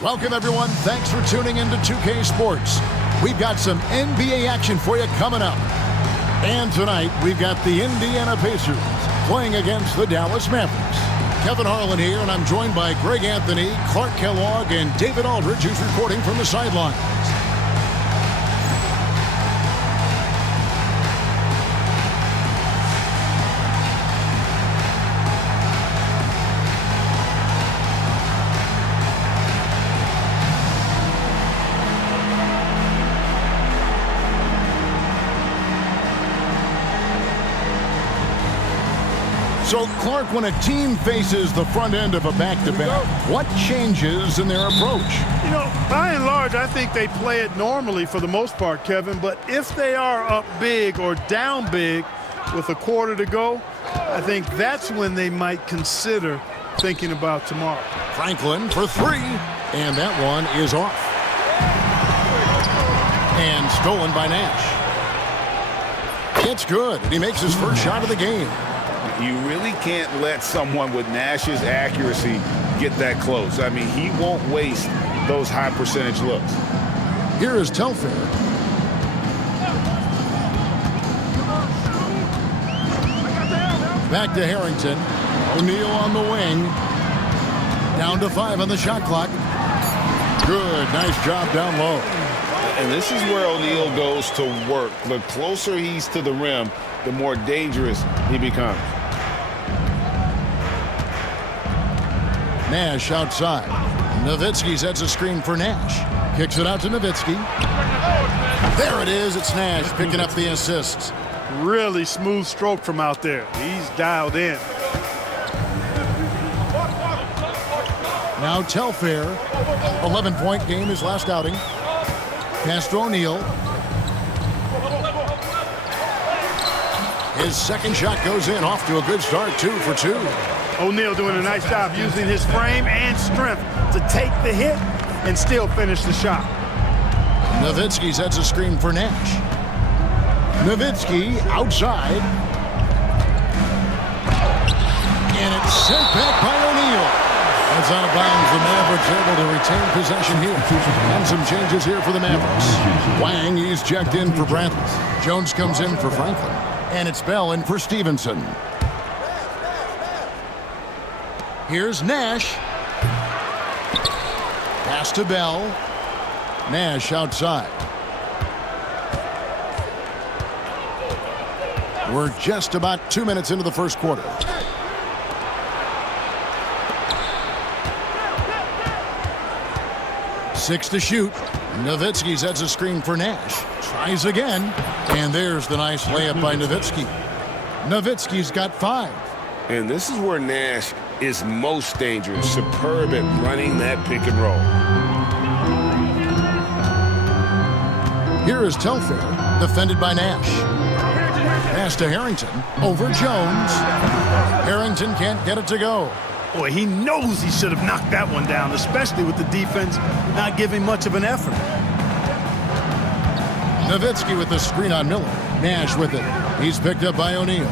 Welcome, everyone. Thanks for tuning into 2K Sports. We've got some NBA action for you coming up. And tonight, we've got the Indiana Pacers playing against the Dallas Mavericks. Kevin Harlan here, and I'm joined by Greg Anthony, Clark Kellogg, and David Aldridge, who's reporting from the sidelines. So, Clark, when a team faces the front end of a back-to-back, what changes in their approach? You know, by and large, I think they play it normally for the most part, Kevin. But if they are up big or down big with a quarter to go, I think that's when they might consider thinking about tomorrow. Franklin for three, and that one is off. And stolen by Nash. It's good, and he makes his first shot of the game. You really can't let someone with Nash's accuracy get that close. I mean, he won't waste those high percentage looks. Here is Telfair. Back to Harrington. O'Neal on the wing. Down to 5 on the shot clock. Good, nice job down low. And this is where O'Neal goes to work. The closer he's to the rim, the more dangerous he becomes. Nash outside. Nowitzki sets a screen for Nash. Kicks it out to Nowitzki. There it is. It's Nash picking up the assist. Really smooth stroke from out there. He's dialed in. Now Telfair. 11-point game his last outing. Pass to O'Neal. His second shot goes in. Off to a good start. 2 for 2. O'Neal doing a nice job using his frame and strength to take the hit and still finish the shot. Nowitzki sets a screen for Nash. Nowitzki outside. And it's sent back by O'Neal. That's out of bounds. The Mavericks able to retain possession here. And some changes here for the Mavericks. Wang, he's checked in for Bradley. Jones comes in for Franklin. And it's Bell in for Stevenson. Here's Nash. Pass to Bell. Nash outside. We're just about 2 minutes into the first quarter. Six to shoot. Nowitzki sets a screen for Nash. Tries again. And there's the nice layup by Nowitzki. Nowitzki's got 5. And this is where Nash is most dangerous. Superb at running that pick and roll. Here is Telfair, defended by Nash. Pass to Harrington, over Jones. Harrington can't get it to go. Boy, he knows he should have knocked that one down, especially with the defense not giving much of an effort. Nowitzki with the screen on Miller. Nash with it. He's picked up by O'Neal.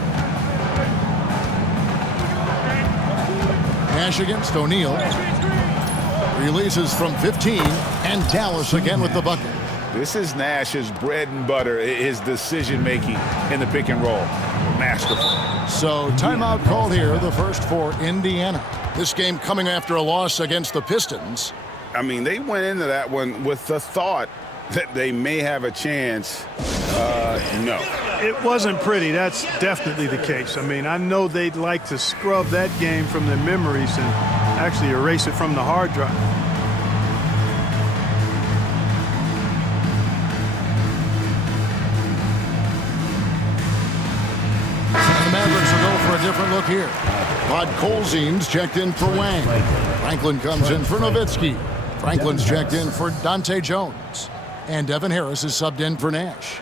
Nash against O'Neal. Releases from 15, and Dallas again with the bucket. This is Nash's bread and butter, his decision-making in the pick and roll. Masterful. So timeout called here, the first for Indiana. This game coming after a loss against the Pistons. I mean, they went into that one with the thought that they may have a chance. No. It wasn't pretty. That's definitely the case. I mean, I know they'd like to scrub that game from their memories and actually erase it from the hard drive. The Mavericks will go for a different look here. Rod Colzine's checked in for Wang. Franklin comes in for Nowitzki. Franklin's checked in for Dante Jones. And Devin Harris is subbed in for Nash.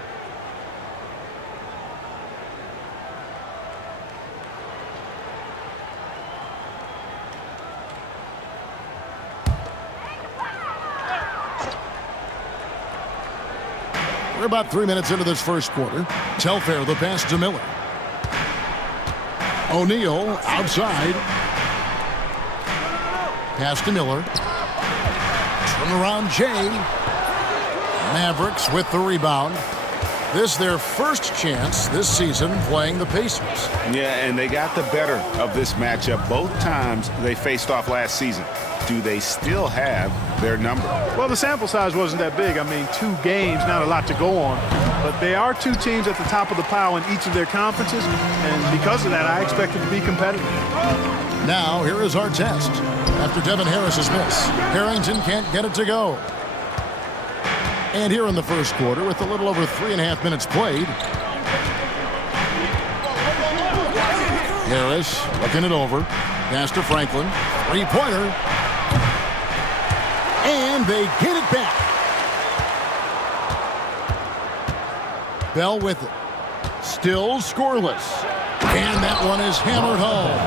We're about 3 minutes into this first quarter. Telfair the pass to Miller. O'Neal outside. Pass to Miller. From around Jay. Mavericks with the rebound. This their first chance this season playing the Pacers. Yeah, and they got the better of this matchup both times they faced off last season. Do they still have their number? Well, the sample size wasn't that big. I mean, 2 games, not a lot to go on. But they are 2 teams at the top of the pile in each of their conferences. And because of that, I expect it to be competitive. Now, here is our test. After Devin Harris's miss, Harrington can't get it to go. And here in the first quarter, with a little over 3.5 minutes played, Harris looking it over. Pass to Franklin. 3-pointer. And they get it back. Bell with it. Still scoreless. And that one is hammered home.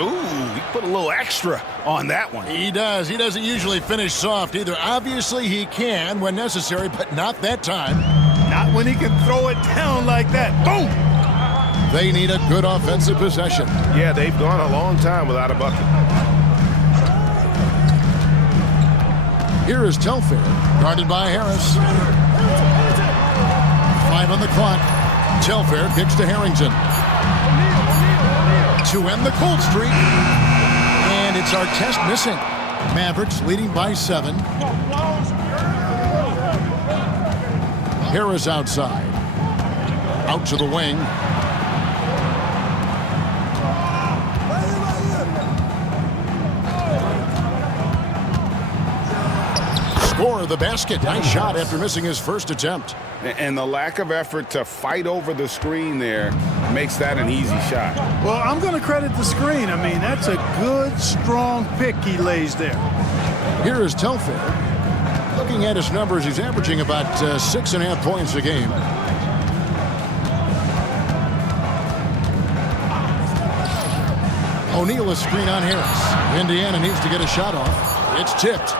Ooh, he put a little extra on that one. He does. He doesn't usually finish soft either. Obviously, he can when necessary, but not that time. Not when he can throw it down like that. Boom! They need a good offensive possession. Yeah, they've gone a long time without a bucket. Here is Telfair, guarded by Harris. 5 on the clock. Telfair kicks to Harrington. To end the cold streak. And it's our test missing. Mavericks leading by 7. Harris outside. Out to the wing. Score the basket. Nice shot after missing his first attempt. And the lack of effort to fight over the screen there makes that an easy shot. Well, I'm going to credit the screen. I mean, that's a good, strong pick he lays there. Here is Telfair. Looking at his numbers, he's averaging about 6.5 points a game. O'Neal a screen on Harris. Indiana needs to get a shot off. It's tipped.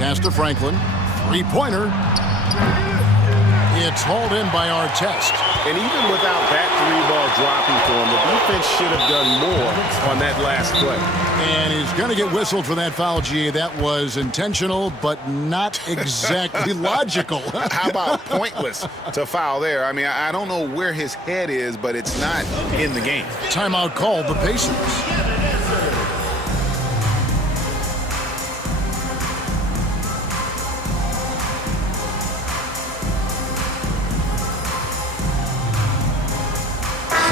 Pass to Franklin. 3-pointer. It's hauled in by Artest. And even without that 3-ball dropping for him, the defense should have done more on that last play. And he's going to get whistled for that foul, G. That was intentional, but not exactly logical. How about pointless to foul there? I mean, I don't know where his head is, but it's not in the game. Timeout called the Pacers.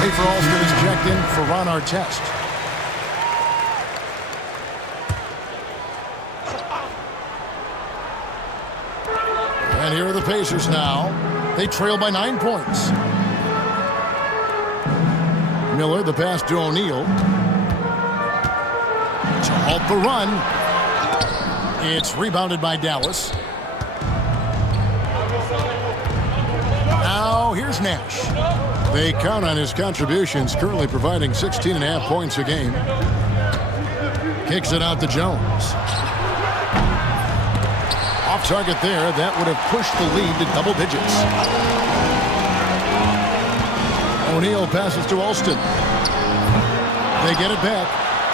For Alston is checked in for Ron Artest. And here are the Pacers now. They trail by 9 points. Miller, the pass to O'Neal. To halt the run. It's rebounded by Dallas. Now here's Nash. They count on his contributions, currently providing 16.5 points a game. Kicks it out to Jones. Off target there. That would have pushed the lead to double digits. O'Neal passes to Alston. They get it back.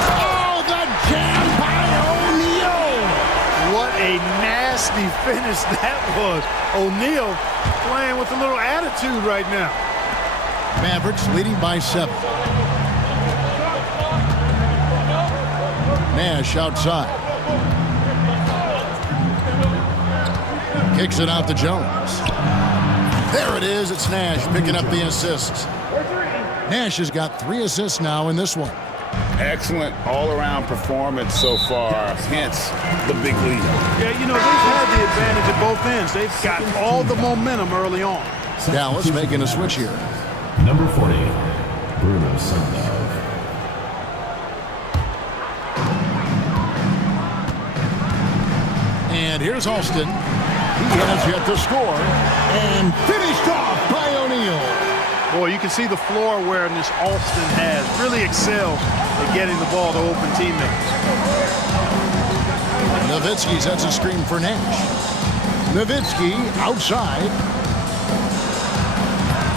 Oh, the jam by O'Neal! What a nasty finish that was. O'Neal playing with a little attitude right now. Mavericks leading by 7. Nash outside. Kicks it out to Jones. There it is. It's Nash picking up the assist. Nash has got 3 assists now in this one. Excellent all-around performance so far, hence the big lead. Yeah, you know, they've had the advantage at both ends. They've got all the momentum early on. Dallas making a switch here. Number 40, Bruno Sundov. And here's Alston. He has yet to score. And finished off by O'Neal. Boy, you can see the floor awareness Alston has. Really excelled at getting the ball to open teammates. Nowitzki sets a screen for Nash. Nowitzki outside.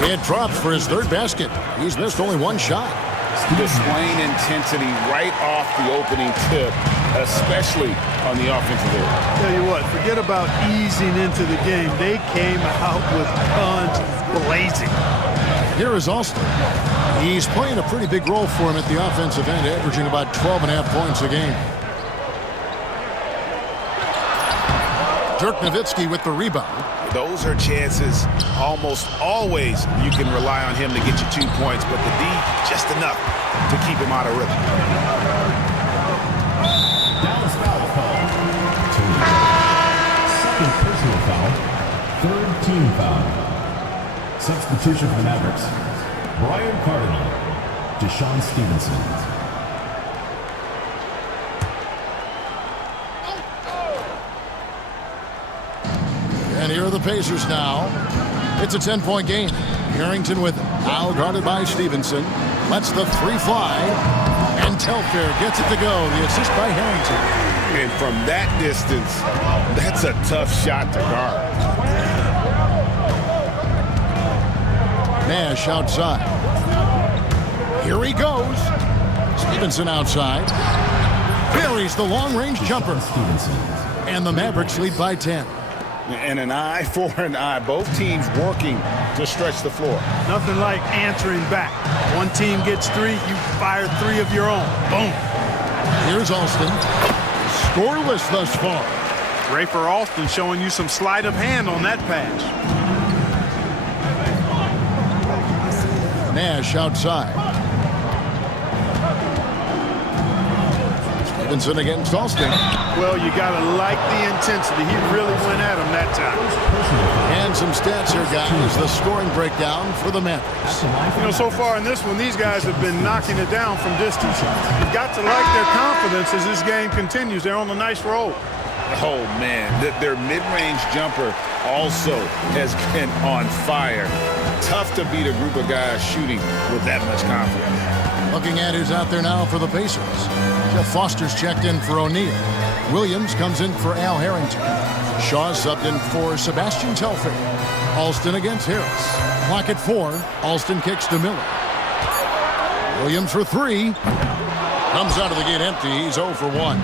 It drops for his third basket. He's missed only one shot. Displaying intensity right off the opening tip, especially on the offensive end. Tell you what, forget about easing into the game. They came out with guns blazing. Here is Alston. He's playing a pretty big role for him at the offensive end, averaging about 12.5 points a game. Dirk Nowitzki with the rebound. Those are chances almost always you can rely on him to get you 2 points, but the D just enough to keep him out of rhythm. Dallas foul call. Second personal foul. Third team foul. Substitution for the Mavericks. Brian Cardinal. Deshaun Stevenson. And here are the Pacers now. It's a 10-point game. Harrington with it. Now guarded by Stevenson. Lets the three fly. And Telfair gets it to go. The assist by Harrington. And from that distance, that's a tough shot to guard. Nash outside. Here he goes. Stevenson outside. Buries the long-range jumper. Stevenson. And the Mavericks lead by 10. And an eye for an eye. Both teams working to stretch the floor. Nothing like answering back. One team gets 3, you fire 3 of your own. Boom. Here's Alston. Scoreless thus far. Great for Alston, showing you some sleight of hand on that pass. Nash outside. Stevenson against Alston. Well, you got to like the intensity. He really went at him that time. And some stats here, guys. The scoring breakdown for the Mavericks. You know, so far in this one, these guys have been knocking it down from distance. You've got to like their confidence as this game continues. They're on a nice roll. Oh, man. Their mid-range jumper also has been on fire. Tough to beat a group of guys shooting with that much confidence. Looking at who's out there now for the Pacers. Jeff Foster's checked in for O'Neal. Williams comes in for Al Harrington. Shaw subbed in for Sebastian Telfair. Alston against Harris. Clock at 4. Alston kicks to Miller. Williams for 3. Comes out of the gate empty. He's 0 for 1.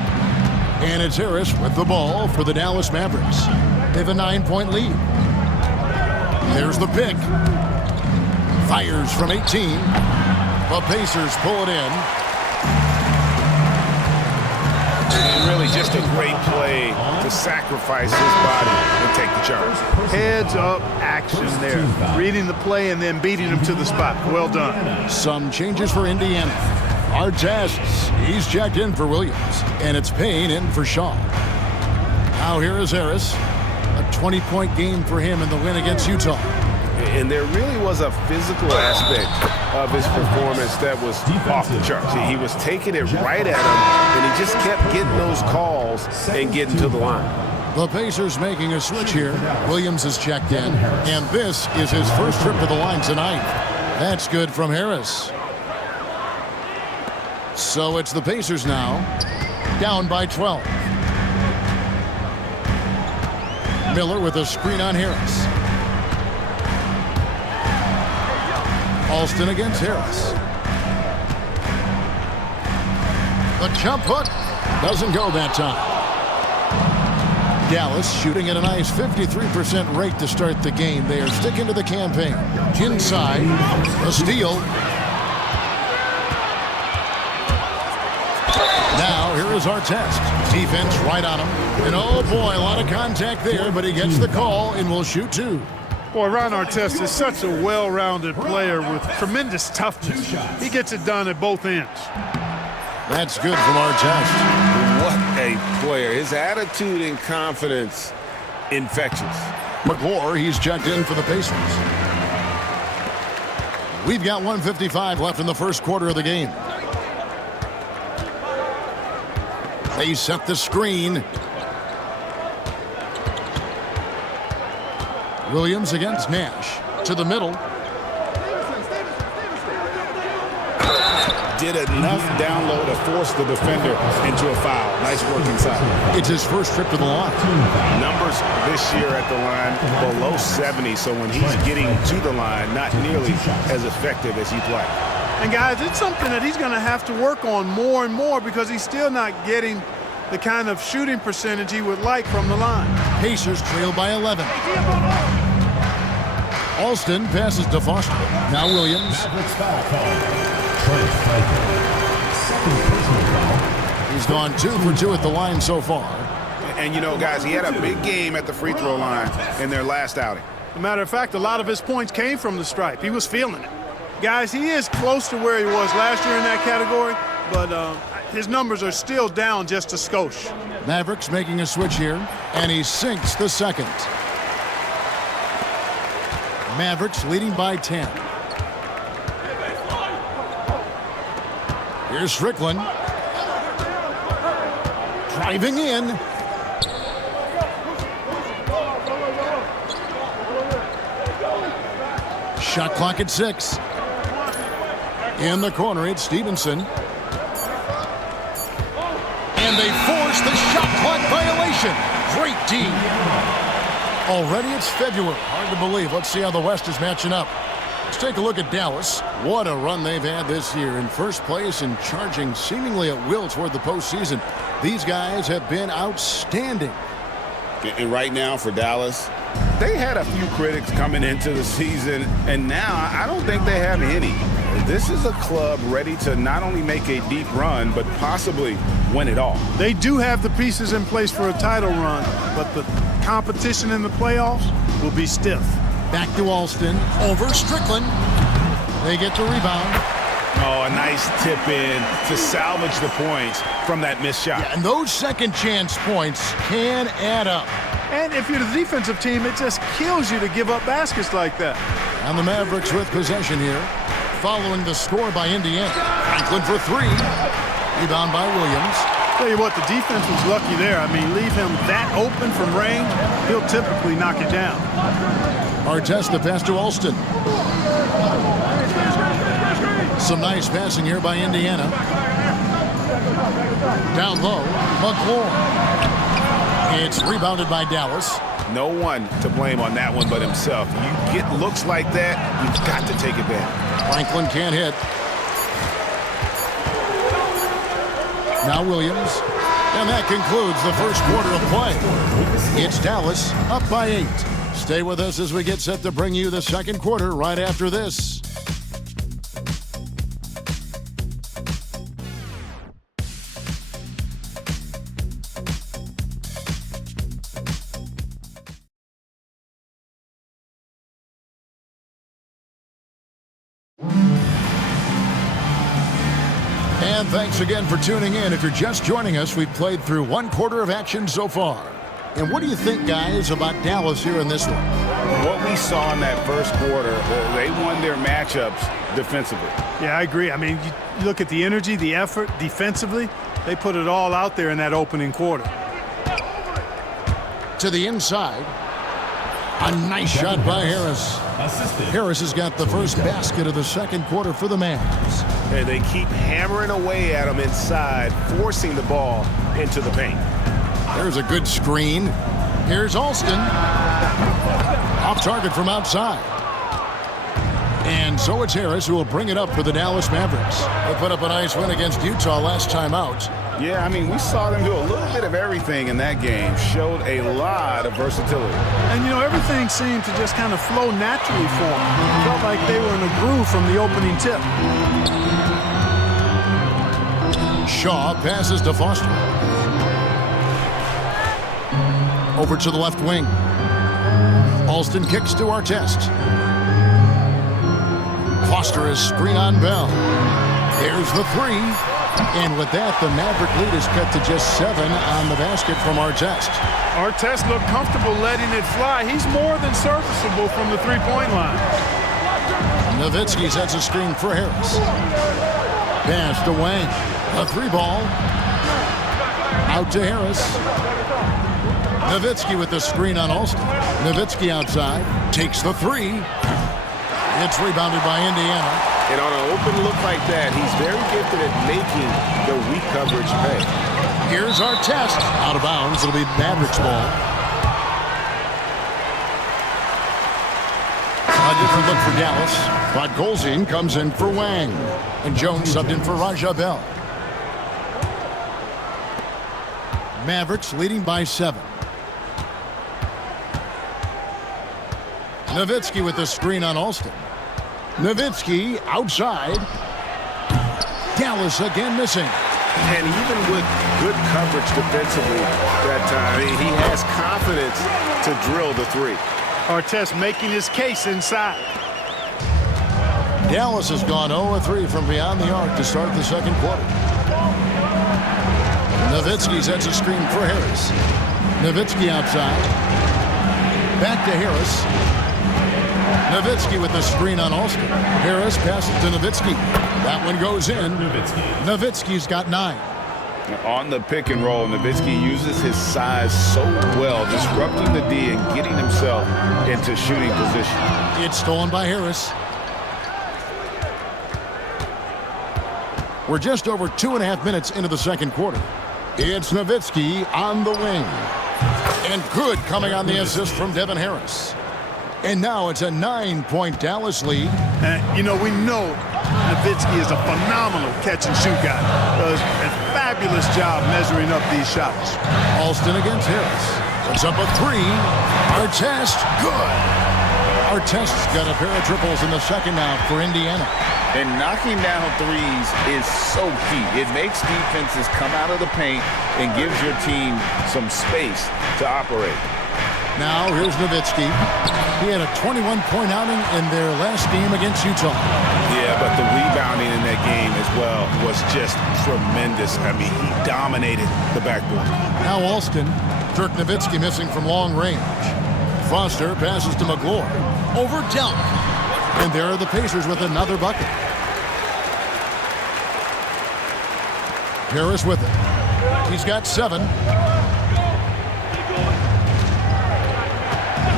And it's Harris with the ball for the Dallas Mavericks. They have a 9-point lead. There's the pick. Fires from 18. The Pacers pull it in. And really just a great play to sacrifice his body and take the charge. Heads up action there. Reading the play and then beating him to the spot. Well done. Some changes for Indiana. Artests, he's checked in for Williams. And it's Payne in for Shaw. Now here is Harris. A 20-point game for him in the win against Utah. And there really was a physical aspect of his performance that was off the charts. He was taking it right at him, and he just kept getting those calls and getting to the line. The Pacers making a switch here. Williams is checked in, and this is his first trip to the line tonight. That's good from Harris. So it's the Pacers now, down by 12. Miller with a screen on Harris. Alston against Harris. The jump hook doesn't go that time. Dallas shooting at a nice 53% rate to start the game. They are sticking to the campaign. Inside, a steal. Now, here is Artest. Defense right on him. And oh boy, a lot of contact there, but he gets the call and will shoot 2. Boy, Ron Artest is such a well-rounded player with tremendous toughness. He gets it done at both ends. That's good from Artest. What a player. His attitude and confidence, infectious. McClure, he's checked in for the Pacers. We've got 1:55 left in the first quarter of the game. They set the screen. Williams against Nash. To the middle. did enough down low to force the defender into a foul. Nice work inside. It's his first trip to the line. Numbers this year at the line below 70, so when he's getting to the line, not nearly as effective as he'd like. And guys, it's something that he's going to have to work on more and more because he's still not getting the kind of shooting percentage he would like from the line. Pacers trail by 11. Alston passes to Foster. Now Williams. He's gone 2 for 2 at the line so far. And you know, guys, he had a big game at the free throw line in their last outing. As a matter of fact, a lot of his points came from the stripe. He was feeling it. Guys, he is close to where he was last year in that category, but his numbers are still down just a skosh. Mavericks making a switch here, and he sinks the second. Mavericks leading by 10. Here's Strickland. Driving in. Shot clock at 6. In the corner, it's Stevenson. And they force the shot clock violation. Great D. Already it's February. Hard to believe. Let's see how the West is matching up. Let's take a look at Dallas. What a run they've had this year. In first place and charging seemingly at will toward the postseason. These guys have been outstanding. And right now for Dallas, they had a few critics coming into the season, and now I don't think they have any. This is a club ready to not only make a deep run, but possibly win it all. They do have the pieces in place for a title run, but the competition in the playoffs will be stiff. Back to Alston. Over Strickland. They get the rebound. Oh, a nice tip in to salvage the points from that missed shot. Yeah, and those second chance points can add up. And if you're the defensive team, it just kills you to give up baskets like that. And the Mavericks with possession here, following the score by Indiana. Franklin for 3. Rebound by Williams. Tell you what, the defense was lucky there. I mean, leave him that open from range, he'll typically knock it down. Artest the pass to Alston. Some nice passing here by Indiana. Down low, McLaurin. It's rebounded by Dallas. No one to blame on that one but himself. You get looks like that, you've got to take it back. Franklin can't hit. Now Williams. And that concludes the first quarter of play. It's Dallas up by 8. Stay with us as we get set to bring you the second quarter right after this. And thanks again for tuning in. If you're just joining us, we've played through one quarter of action so far. And what do you think, guys, about Dallas here in this one? What we saw in that first quarter, they won their matchups defensively. Yeah, I agree. I mean, you look at the energy, the effort defensively, they put it all out there in that opening quarter. To the inside. A nice shot by Harris. Harris has got the first basket of the second quarter for the Mavs. And they keep hammering away at him inside, forcing the ball into the paint. There's a good screen. Here's Alston. Off target from outside. And so it's Harris who will bring it up for the Dallas Mavericks. They put up a nice win against Utah last time out. Yeah, I mean, we saw them do a little bit of everything in that game. Showed a lot of versatility. And, you know, everything seemed to just kind of flow naturally for them. It felt like they were in a groove from the opening tip. Shaw passes to Foster. Over to the left wing. Alston kicks to Artest. Foster is screen on Bell. Here's the 3. And with that, the Maverick lead is cut to just 7 on the basket from Artest. Artest looked comfortable letting it fly. He's more than serviceable from the three-point line. Nowitzki sets a screen for Harris. Pass to Wang. A 3-ball. Out to Harris. Nowitzki with the screen on Alston. Nowitzki outside. Takes the 3. It's rebounded by Indiana. And on an open look like that, he's very gifted at making the weak coverage pay. Here's our test. Out of bounds. It'll be Mavericks ball. A different look for Dallas. Podkolzin comes in for Wang. And Jones subbed in for Raja Bell. Mavericks leading by 7. Nowitzki with the screen on Alston. Nowitzki outside. Dallas again missing. And even with good coverage defensively that time, he has confidence to drill the three. Artest making his case inside. Dallas has gone 0-3 from beyond the arc to start the second quarter. Nowitzki sets a screen for Harris. Nowitzki outside. Back to Harris. Nowitzki with the screen on Alston. Harris passes to Nowitzki. That one goes in. Nowitzki's got 9. On the pick and roll, Nowitzki uses his size so well, disrupting the D and getting himself into shooting position. It's stolen by Harris. We're just over 2.5 minutes into the second quarter. It's Nowitzki on the wing. And good coming on the assist from Devin Harris. And now it's a 9-point Dallas lead. You know, we know Nowitzki is a phenomenal catch-and-shoot guy. Does a fabulous job measuring up these shots. Alston against Harris. Puts up a 3. Artest, good. Artest's got a pair of triples in the second half for Indiana. And knocking down threes is so key. It makes defenses come out of the paint and gives your team some space to operate. Now here's Nowitzki. He had a 21-point outing in their last game against Utah. Yeah, but the rebounding in that game as well was just tremendous. I mean, he dominated the backboard. Now Alston. Dirk Nowitzki missing from long range. Foster passes to McGlure. Over Delk. And there are the Pacers with another bucket. Harris with it. He's got 7.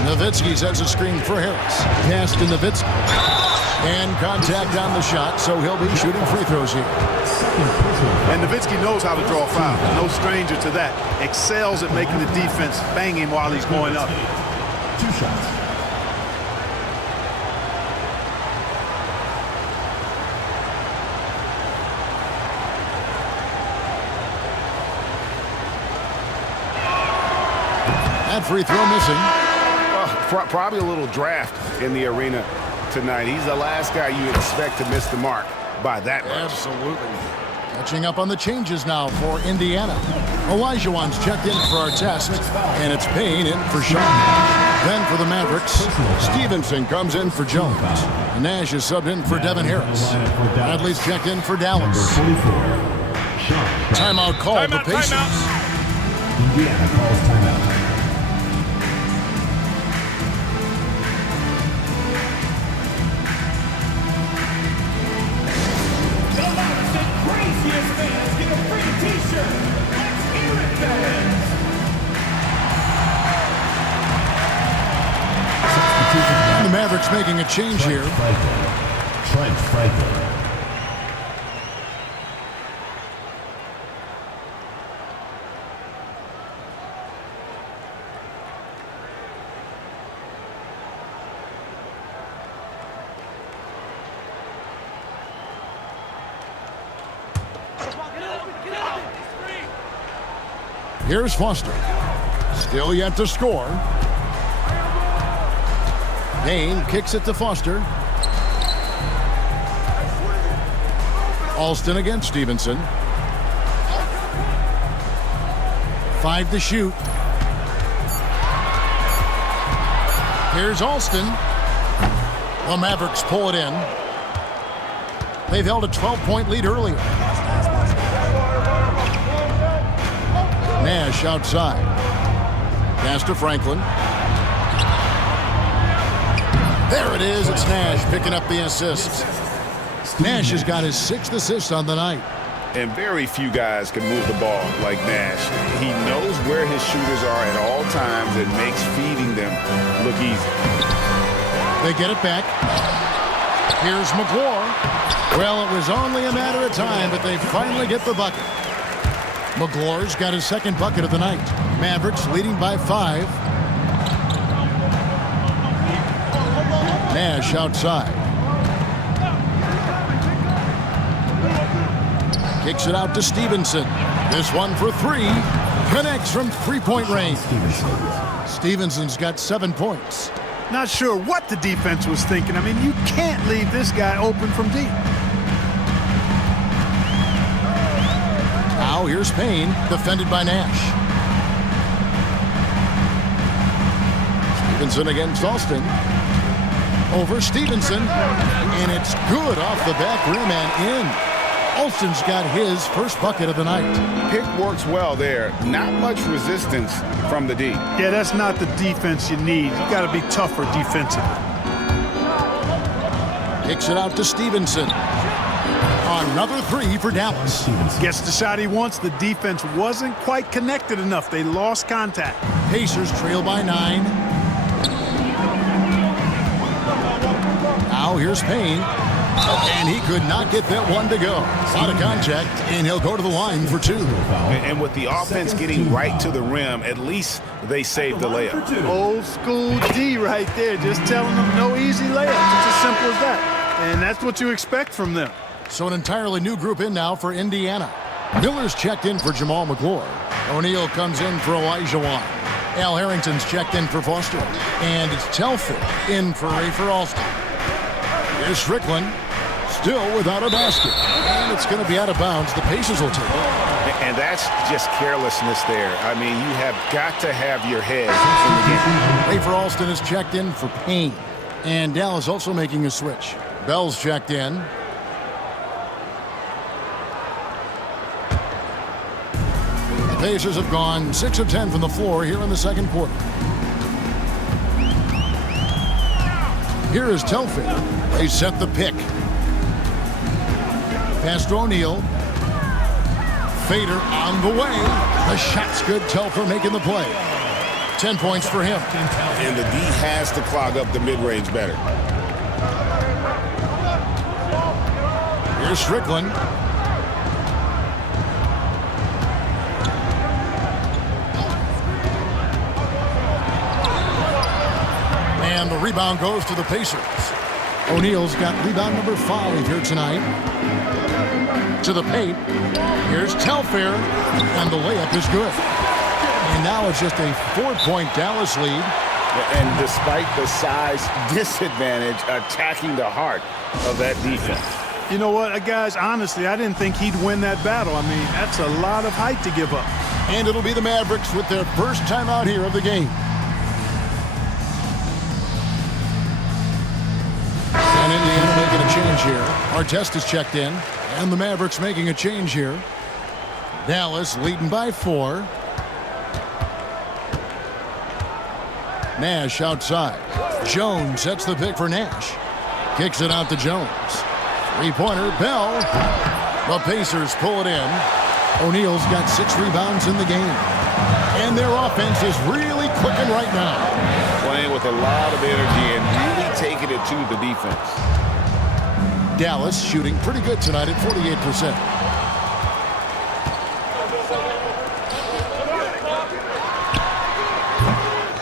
Nowitzki sets a screen for Harris. Pass to Nowitzki. And contact on the shot, so he'll be shooting free throws here. And Nowitzki knows how to draw a foul. No stranger to that. Excels at making the defense bang him while he's going up. 2 shots. That free throw missing. Probably a little draft in the arena tonight. He's the last guy you expect to miss the mark by that much. Absolutely. Catching up on the changes now for Indiana. Olajuwon's checked in for our test, and it's Payne in for Shaw. Then for the Mavericks, Stevenson comes in for Jones. Nash is subbed in for Devin Harris. Bradley's checked in for Dallas. Timeout called the Pacers. Indiana calls timeout. The Mavericks making a change here. Trent Franklin. Here's Foster. Still yet to score. Payne kicks it to Foster. Alston against Stevenson. 5 to shoot. Here's Alston. The Mavericks pull it in. They've held a 12-point lead earlier. Nash outside. Pass to Franklin. There it is. It's Nash picking up the assist. Nash has got his 6th assist on the night. And very few guys can move the ball like Nash. He knows where his shooters are at all times and makes feeding them look easy. They get it back. Here's McGlure. Well, it was only a matter of time, but they finally get the bucket. McGlore's got his second bucket of the night. Mavericks leading by 5. Nash outside. Kicks it out to Stevenson. This one for 3. Connects from three-point range. Stevenson's got 7 points. Not sure what the defense was thinking. I mean, you can't leave this guy open from deep. Now here's Payne, defended by Nash. Stevenson against Alston. Over Stevenson, and it's good off the back rim and in. Alston's got his first bucket of the night. Pick works well there. Not much resistance from the D. Yeah, that's not the defense you need. You got to be tougher defensively. Kicks it out to Stevenson. Another 3 for Dallas. Gets the shot he wants. The defense wasn't quite connected enough. They lost contact. Pacers trail by 9. Now here's Payne. And he could not get that one to go. Out of contact, and he'll go to the line for 2. And with the offense getting right to the rim, at least they saved the layup. Old school D right there. Just telling them no easy layups. It's as simple as that. And that's what you expect from them. So an entirely new group in now for Indiana. Miller's checked in for Jamal McGlure. O'Neal comes in for Elijah Wan. Al Harrington's checked in for Foster. And it's Telfair in for Rafer Alston. Here's Strickland, still without a basket. And it's going to be out of bounds. The Pacers will take it. And that's just carelessness there. I mean, you have got to have your head in the game. Rafer Alston is checked in for Payne. And Dallas also making a switch. Bell's checked in. The Pacers have gone 6 of 10 from the floor here in the second quarter. Here is Telfair. They set the pick. Pass to O'Neal. Fader on the way. The shot's good. Telfair making the play. 10 points for him. And the D has to clog up the mid-range better. Here's Strickland. And the rebound goes to the Pacers. O'Neal's got rebound number 5 here tonight. To the paint. Here's Telfair. And the layup is good. And now it's just a 4-point Dallas lead. And despite the size disadvantage, attacking the heart of that defense. You know what, guys, honestly, I didn't think he'd win that battle. I mean, that's a lot of height to give up. And it'll be the Mavericks with their first time out here of the game. And Indiana making a change here. Artest is checked in. And the Mavericks making a change here. Dallas leading by 4. Nash outside. Jones sets the pick for Nash. Kicks it out to Jones. Three-pointer, Bell. The Pacers pull it in. O'Neal's got 6 rebounds in the game. And their offense is really clicking right now. Playing with a lot of energy and really taking it to the defense. Dallas shooting pretty good tonight at 48%.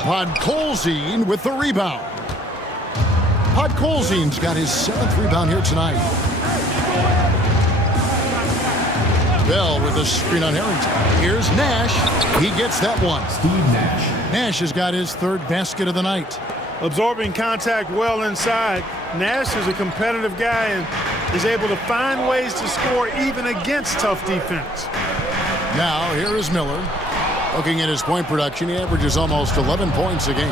Podkolzin with the rebound. Podkolzin's got his 7th rebound here tonight. Bell with a screen on Harrington. Here's Nash. He gets that one. Steve Nash. Nash has got his 3rd basket of the night. Absorbing contact well inside. Nash is a competitive guy and is able to find ways to score even against tough defense. Now, here is Miller. Looking at his point production, he averages almost 11 points a game.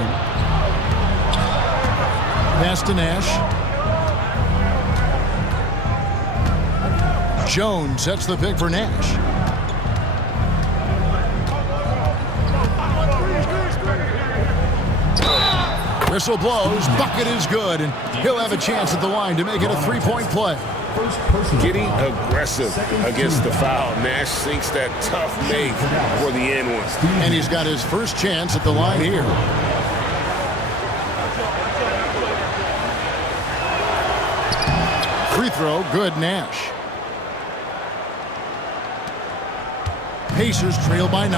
Pass to Nash. Jones sets the pick for Nash. Whistle blows, bucket is good, and he'll have a chance at the line to make it a 3-point play. Getting aggressive against the foul. Nash sinks that tough make for the end one. And he's got his first chance at the line here. Free throw, good. Nash. Pacers trail by 9.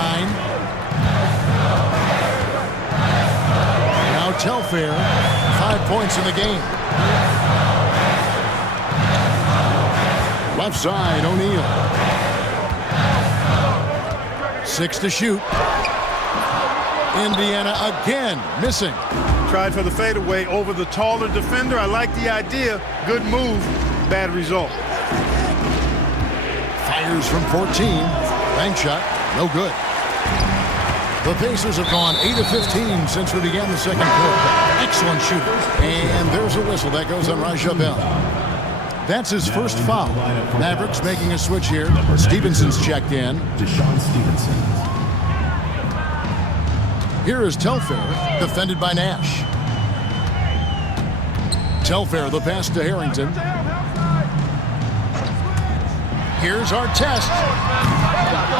Now Telfair, 5 points in the game. Left side, O'Neal. 6 to shoot. Indiana again missing. Tried for the fadeaway over the taller defender. I like the idea. Good move, bad result. Fires from 14. Bank shot, no good. The Pacers have gone 8 of 15 since we began the second quarter. Excellent shooter. And there's a whistle that goes on Raja Bell. That's his first foul. Mavericks making a switch here. Stevenson's checked in. Deshaun Stevenson. Here is Telfair, defended by Nash. Telfair, the pass to Harrington. Here's our test.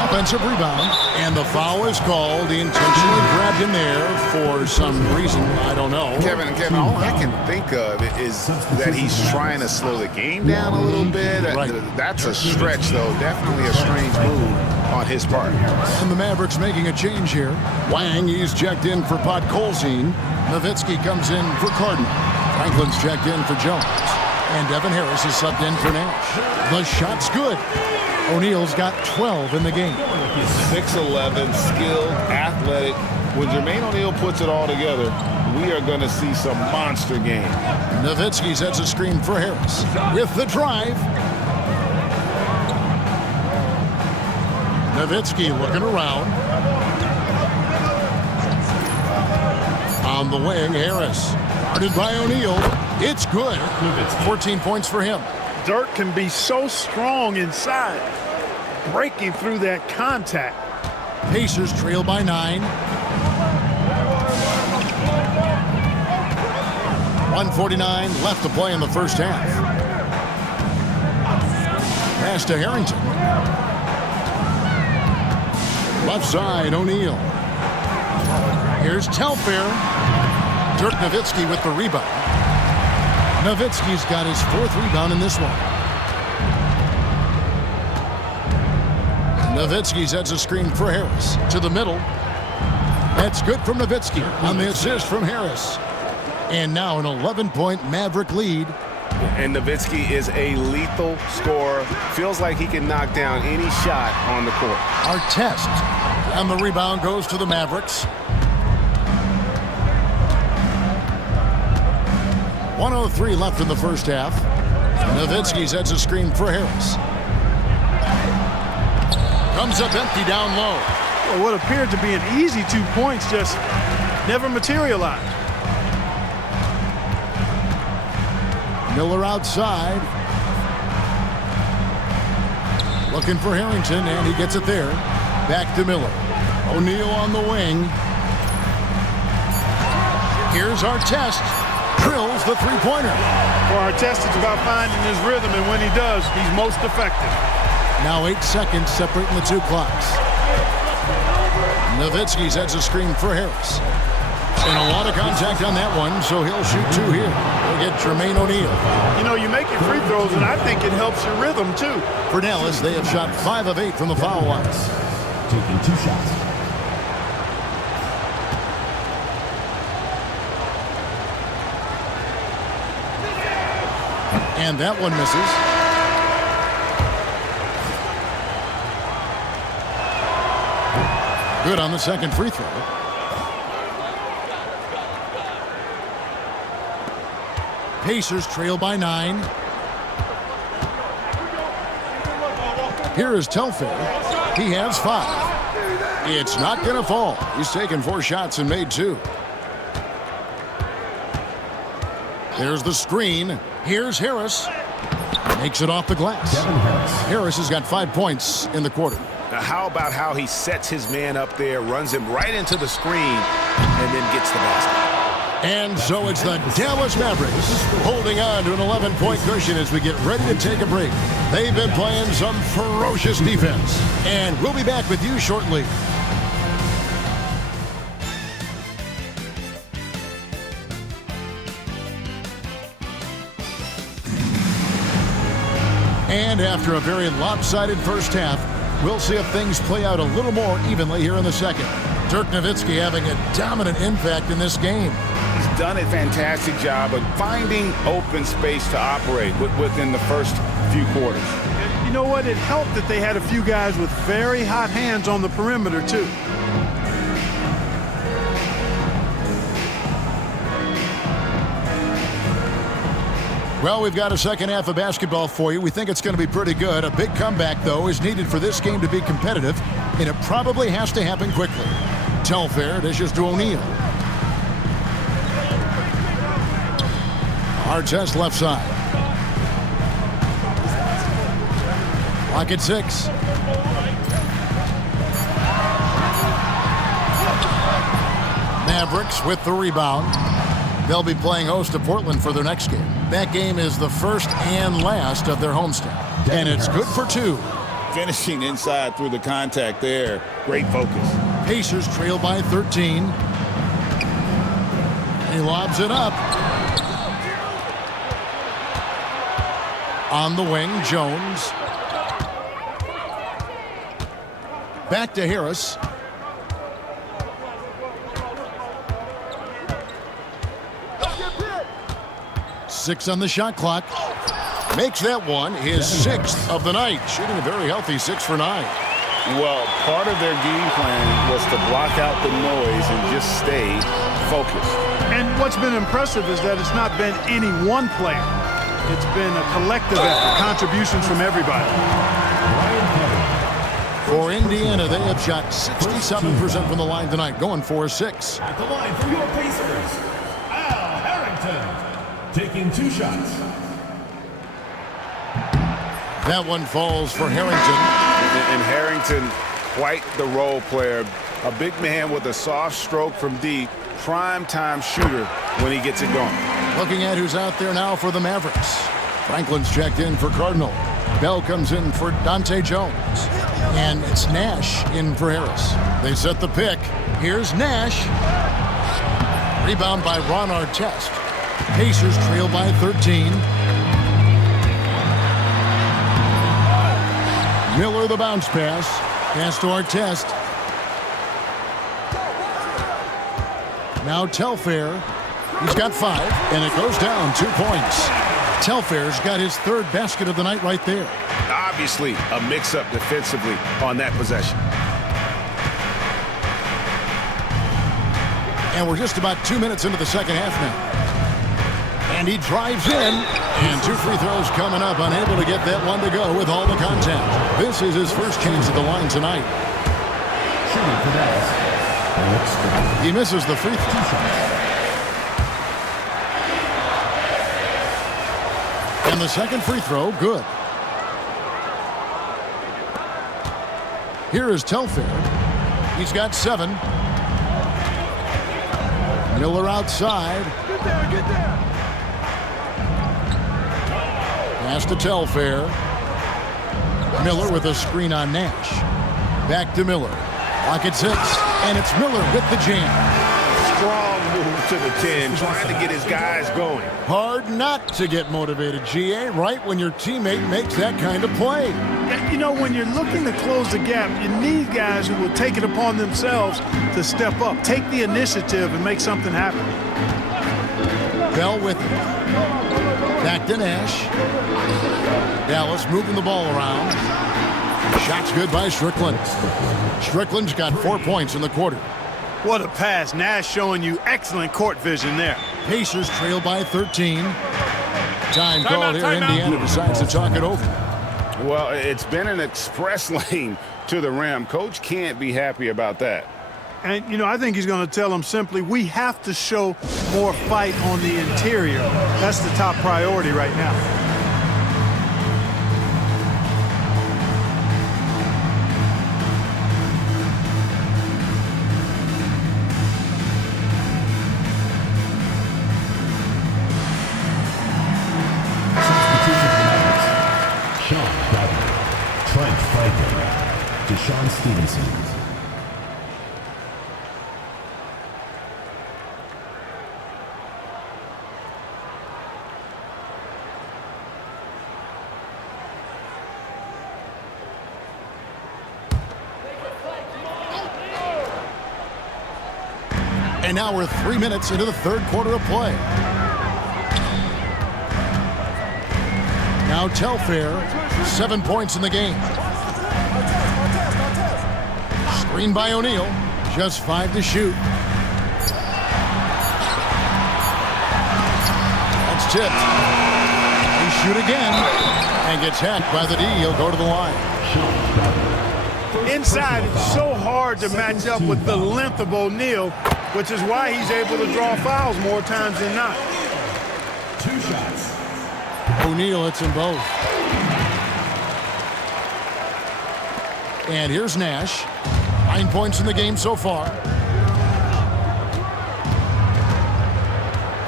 Offensive rebound, and the foul is called. He intentionally grabbed him there for some reason. I don't know. Kevin, all I can think of is that he's trying to slow the game down a little bit. Right. That's a stretch, though. Definitely a strange move on his part. And the Mavericks making a change here. Wang, he's checked in for Podkolzin. Nowitzki comes in for Cardinal. Franklin's checked in for Jones. And Devin Harris is subbed in for Nash. The shot's good. O'Neal's got 12 in the game. 6'11", skilled, athletic. When Jermaine O'Neal puts it all together, we are going to see some monster game. Nowitzki sets a screen for Harris. With the drive. Nowitzki looking around. On the wing, Harris. Guarded by O'Neal. It's good. 14 points for him. Dirk can be so strong inside, breaking through that contact. Pacers trail by 9. 1:49 left to play in the first half. Pass to Harrington. Left side, O'Neal. Here's Telfair. Dirk Nowitzki with the rebound. Nowitzki's got his 4th rebound in this one. Nowitzki sets a screen for Harris. To the middle. That's good from Nowitzki on the assist from Harris. And now an 11-point Maverick lead. And Nowitzki is a lethal scorer. Feels like he can knock down any shot on the court. Our test. And the rebound goes to the Mavericks. 1:03 left in the first half. Nowitzki sets a screen for Harris. Comes up empty down low. Well, what appeared to be an easy 2 points just never materialized. Miller outside. Looking for Harrington, and he gets it there. Back to Miller. O'Neal on the wing. Here's our test. Drills the three-pointer. For our test, it's about finding his rhythm, and when he does, he's most effective. Now 8 seconds separating the two clocks. Nowitzki sets a screen for Harris. And a lot of contact on that one, so he'll shoot 2 here. He'll get Jermaine O'Neal. You know, you make your free throws, and I think it helps your rhythm, too. For Dallas, they have shot 5 of 8 from the foul line. Taking 2 shots. And that one misses. Good on the second free throw. Pacers trail by 9. Here is Telfair. He has 5. It's not going to fall. He's taken 4 shots and made 2. There's the screen. Here's Harris. Makes it off the glass. Harris has got 5 points in the quarter. Now, how about how he sets his man up there, runs him right into the screen, and then gets the basket. And so it's the Dallas Mavericks holding on to an 11-point cushion as we get ready to take a break. They've been playing some ferocious defense. And we'll be back with you shortly. And after a very lopsided first half, we'll see if things play out a little more evenly here in the second. Dirk Nowitzki having a dominant impact in this game. He's done a fantastic job of finding open space to operate within the first few quarters. You know what? It helped that they had a few guys with very hot hands on the perimeter, too. Well, we've got a second half of basketball for you. We think it's going to be pretty good. A big comeback, though, is needed for this game to be competitive, and it probably has to happen quickly. Telfair dishes to O'Neal. Artest left side. Clock at 6. Mavericks with the rebound. They'll be playing host to Portland for their next game. That game is the first and last of their homestand. And it's good for 2. Finishing inside through the contact there. Great focus. Pacers trail by 13. He lobs it up. On the wing, Jones. Back to Harris. Six on the shot clock. Makes that one his 6th of the night. Shooting a very healthy 6 for 9. Well, part of their game plan was to block out the noise and just stay focused. And what's been impressive is that it's not been any one player. It's been a collective effort, contributions from everybody. Brian For Indiana, they have shot 67% from the line tonight, going for 6. At the line for your Pacers, Al Harrington, taking 2 shots. That one falls for Harrington. And Harrington, quite the role player. A big man with a soft stroke from deep. Prime-time shooter when he gets it going. Looking at who's out there now for the Mavericks. Franklin's checked in for Cardinal. Bell comes in for Dante Jones. And it's Nash in for Harris. They set the pick. Here's Nash. Rebound by Ron Artest. Pacers trail by 13. Miller the bounce pass. Pass to Artest. Now Telfair. He's got 5, and it goes down 2 points. Telfair's got his 3rd basket of the night right there. Obviously, a mix-up defensively on that possession. And we're just about 2 minutes into the second half now. And he drives in, and 2 free throws coming up, unable to get that one to go with all the contact. This is his first chance at the line tonight. Shooting for Dallas. He misses the free throw. And the second free throw, good. Here is Telfair. He's got 7. Miller outside. Get there. Pass to Telfair. Miller with a screen on Nash. Back to Miller. Clock at 6. And it's Miller with the jam. Strong move to the 10, trying to get his guys going. Hard not to get motivated, GA, right when your teammate makes that kind of play. You know, when you're looking to close the gap, you need guys who will take it upon themselves to step up, take the initiative, and make something happen. Bell with it. Back to Nash. Dallas moving the ball around. Shot's good by Strickland. Strickland's got 4 points in the quarter. What a pass. Nash showing you excellent court vision there. Pacers trail by 13. Time called here. Indiana decides to talk it over. Well, it's been an express lane to the rim. Coach can't be happy about that. And, you know, I think he's going to tell them simply, we have to show more fight on the interior. That's the top priority right now. Sean Stevenson. And now we're 3 minutes into the third quarter of play. Now Telfair, 7 points in the game. Screen by O'Neal, just 5 to shoot. That's tipped. He shoot again and gets hacked by the D. He'll go to the line. Inside, it's so hard to match up with the length of O'Neal, which is why he's able to draw fouls more times than not. 2 shots. O'Neal hits them both. And here's Nash. 9 points in the game so far.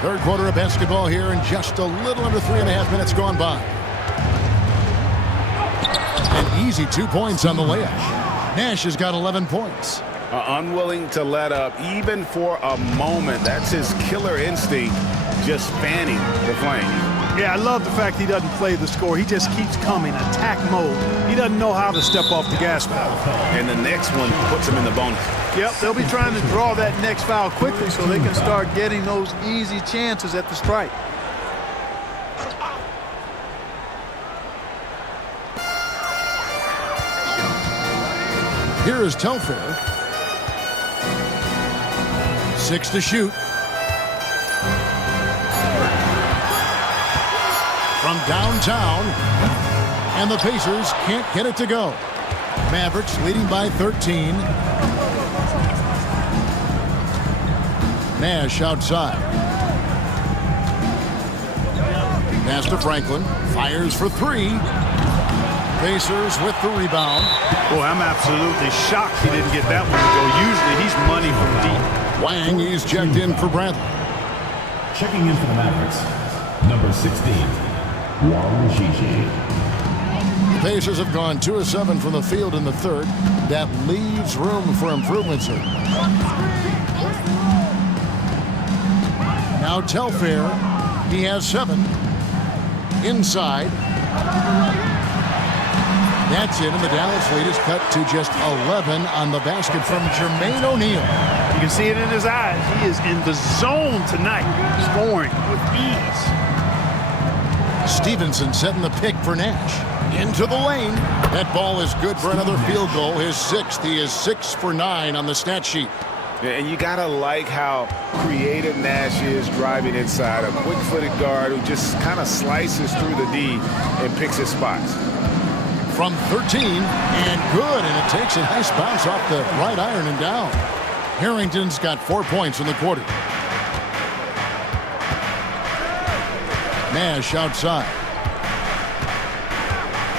Third quarter of basketball here, and just a little under 3.5 minutes gone by. An easy 2 points on the layup. Nash has got 11 points. Unwilling to let up even for a moment. That's his killer instinct, just fanning the flame. Yeah, I love the fact he doesn't play the score. He just keeps coming, attack mode. He doesn't know how to step off the gas pedal. And the next one puts him in the bonus. Yep, they'll be trying to draw that next foul quickly so they can start getting those easy chances at the strike. Here is Telfair. 6 to shoot. From downtown, and the Pacers can't get it to go. Mavericks leading by 13. Nash outside. Pass to Franklin. Fires for 3. Pacers with the rebound. Boy, I'm absolutely shocked he didn't get that one to go. Usually he's money from deep. Wang, he's checked in for Bradley. Checking in for the Mavericks, number 16, Wang Gigi. The Pacers have gone 2 of 7 from the field in the third. That leaves room for improvements here. Now Telfair, he has 7. Inside. That's it, and the Dallas lead is cut to just 11 on the basket from Jermaine O'Neal. You can see it in his eyes. He is in the zone tonight, scoring with ease. Stevenson setting the pick for Nash. Into the lane. That ball is good for another field goal. His 6th. He is 6 for 9 on the stat sheet. And you gotta like how creative Nash is driving inside. A quick-footed guard who just kind of slices through the D and picks his spots. From 13, and good, and it takes a nice bounce off the right iron and down. Harrington's got 4 points in the quarter. Nash outside.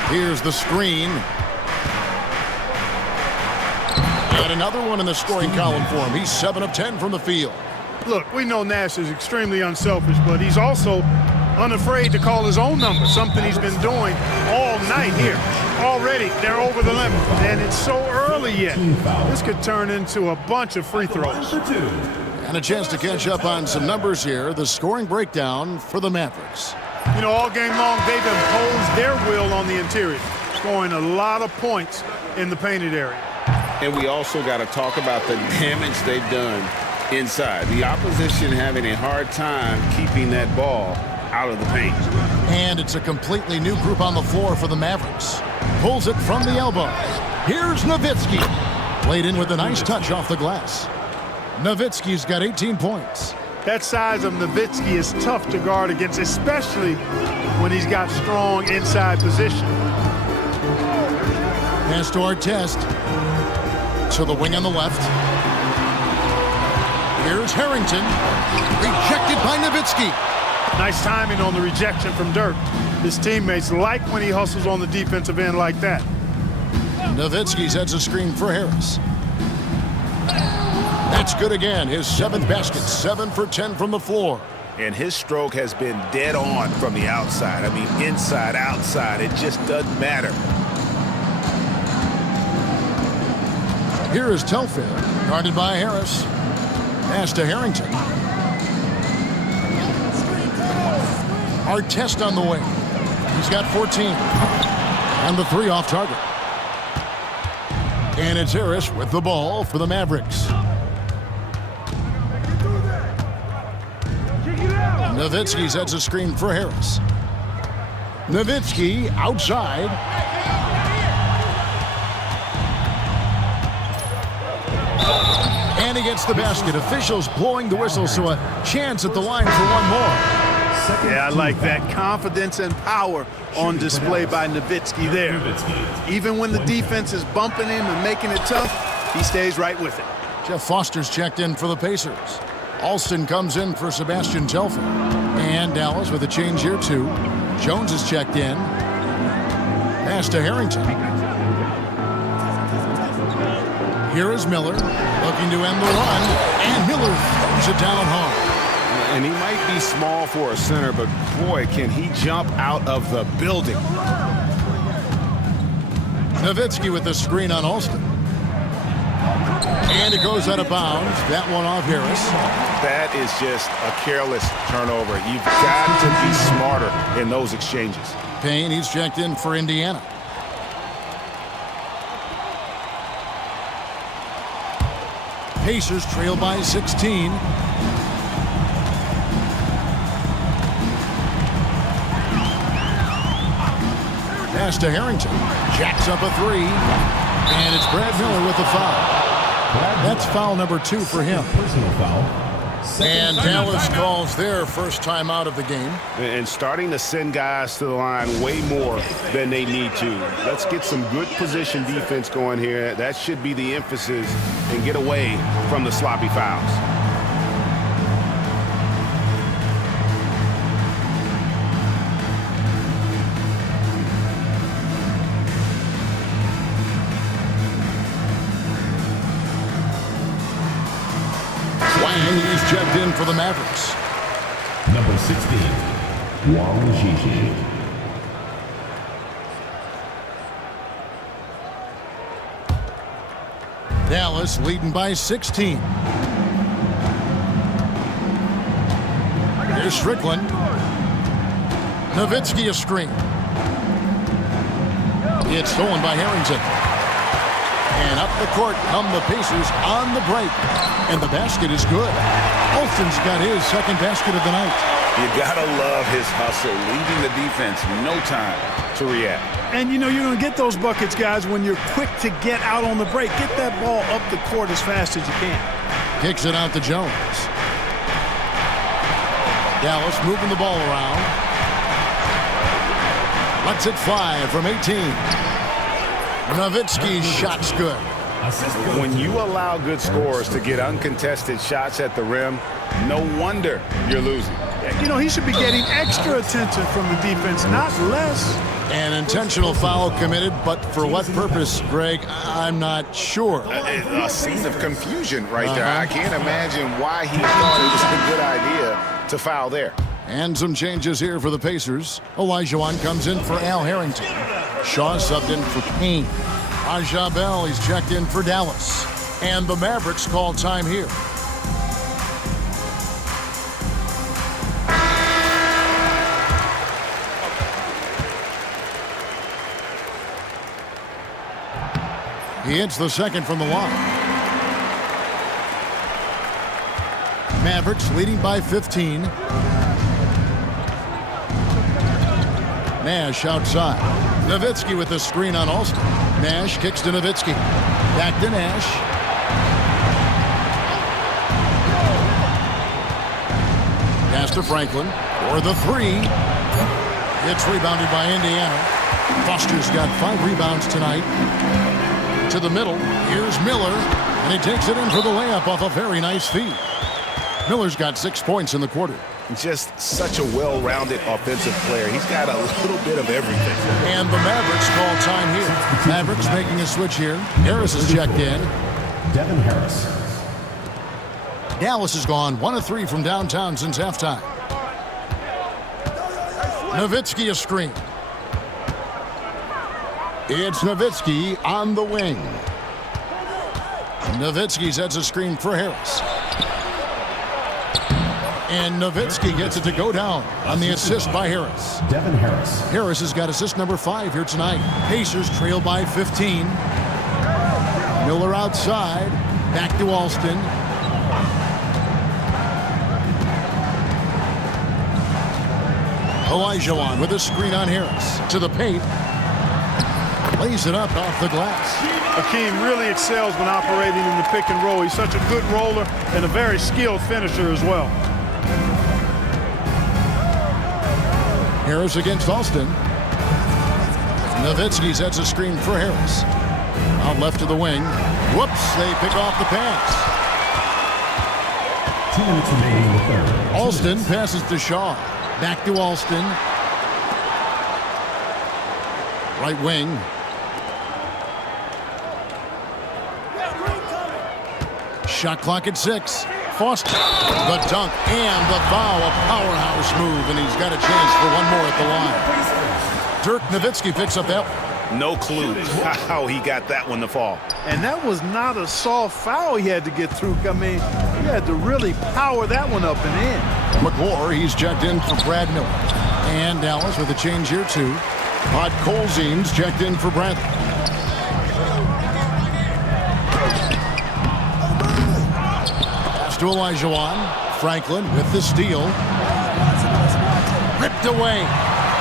Here's the screen. And another one in the scoring column for him. He's 7 of 10 from the field. Look, we know Nash is extremely unselfish, but he's also unafraid to call his own number, something he's been doing all night here. Already, they're over the limit, and it's so early yet. This could turn into a bunch of free throws. And a chance to catch up on some numbers here. The scoring breakdown for the Mavericks. You know, all game long, they've imposed their will on the interior, scoring a lot of points in the painted area. And we also got to talk about the damage they've done inside. The opposition having a hard time keeping that ball out of the paint. And it's a completely new group on the floor for the Mavericks. Pulls it from the elbow. Here's Nowitzki. Played in with a nice touch off the glass. Nowitzki's got 18 points. That size of Nowitzki is tough to guard against, especially when he's got strong inside position. Pass to Artest. To the wing on the left. Here's Harrington. Rejected by Nowitzki. Nice timing on the rejection from Dirk. His teammates like when he hustles on the defensive end like that. Nowitzki sets a screen for Harris. That's good again. His 7th basket, 7 for 10 from the floor. And his stroke has been dead on from the outside. I mean, inside, outside, it just doesn't matter. Here is Telfair, guarded by Harris. Pass to Harrington. Artest on the wing. He's got 14. And the 3 off target. And it's Harris with the ball for the Mavericks. Nowitzki sets a screen for Harris. Nowitzki outside. And he gets the basket. Officials blowing the whistle, so a chance at the line for one more. Yeah, I like that confidence and power on display by Nowitzki there. Even when the defense is bumping him and making it tough, he stays right with it. Jeff Foster's checked in for the Pacers. Alston comes in for Sebastian Telfair. And Dallas with a change here, too. Jones is checked in. Pass to Harrington. Here is Miller, looking to end the run. And Miller throws it down hard. And he might be small for a center, but boy, can he jump out of the building. Nowitzki with the screen on Alston. And it goes out of bounds. That one off Harris. That is just a careless turnover. You've got to be smarter in those exchanges. Payne, he's checked in for Indiana. Pacers trail by 16. Pass to Harrington. Jacks up a three. And it's Brad Miller with the foul. That's foul number 2 for him. Personal foul. And Dallas calls their first time out of the game. And starting to send guys to the line way more than they need to. Let's get some good position defense going here. That should be the emphasis, and get away from the sloppy fouls. He's checked in for the Mavericks. Number 16, Wang Gigi. Dallas leading by 16. Here's Strickland. Nowitzki a screen. It's stolen by Harrington. And up the court come the Pacers on the break. And the basket is good. Alston's got his second basket of the night. You gotta love his hustle, leaving the defense no time to react. And you know you're going to get those buckets, guys, when you're quick to get out on the break. Get that ball up the court as fast as you can. Kicks it out to Jones. Dallas moving the ball around. Lets it fly from 18. Nowitzki's shot's good. When you allow good scorers to get uncontested shots at the rim, no wonder you're losing. You know, he should be getting extra attention from the defense, not less. An intentional foul committed, but for what purpose, Greg, I'm not sure. A scene of confusion right there. I can't imagine why he thought it was a good idea to foul there. And some changes here for the Pacers. Olajuwon comes in for Al Harrington. Shaw subbed in for Payne. Raja Bell, he's checked in for Dallas. And the Mavericks call time here. He hits the second from the line. Mavericks leading by 15. Nash outside. Nowitzki with the screen on Alston. Nash kicks to Nowitzki. Back to Nash. Pass to Franklin for the three. It's rebounded by Indiana. Foster's got 5 rebounds tonight. To the middle. Here's Miller. And he takes it in for the layup off a very nice feed. Miller's got 6 points in the quarter. Just such a well-rounded offensive player. He's got a little bit of everything. And the Mavericks call time here. Mavericks making a switch here. Harris is checked in. Devin Harris. Dallas has gone 1 of 3 from downtown since halftime. Nowitzki a screen. It's Nowitzki on the wing. Nowitzki sets a screen for Harris. And Nowitzki gets it to go down on the assist by Harris. Devin Harris. Harris has got assist number 5 here tonight. Pacers trail by 15. Miller outside. Back to Alston. Olajuwon with a screen on Harris. To the paint. Lays it up off the glass. Hakeem really excels when operating in the pick and roll. He's such a good roller and a very skilled finisher as well. Harris against Alston. Nowitzki sets a screen for Harris. Out left to the wing. Whoops, they pick off the pass. 2 minutes remaining in the third. Alston passes to Shaw. Back to Alston. Right wing. Shot clock at 6. Foster. The dunk and the foul. A powerhouse move, and he's got a chance for one more at the line. Dirk Nowitzki picks up that one. No clue how he got that one to fall. And that was not a soft foul he had to get through. I mean, he had to really power that one up and in. McClure, he's checked in for Brad Miller. And Dallas with a change here, too. Pod Colzine's checked in for Bradley. Pass to Olajuwon. Franklin with the steal. Ripped away.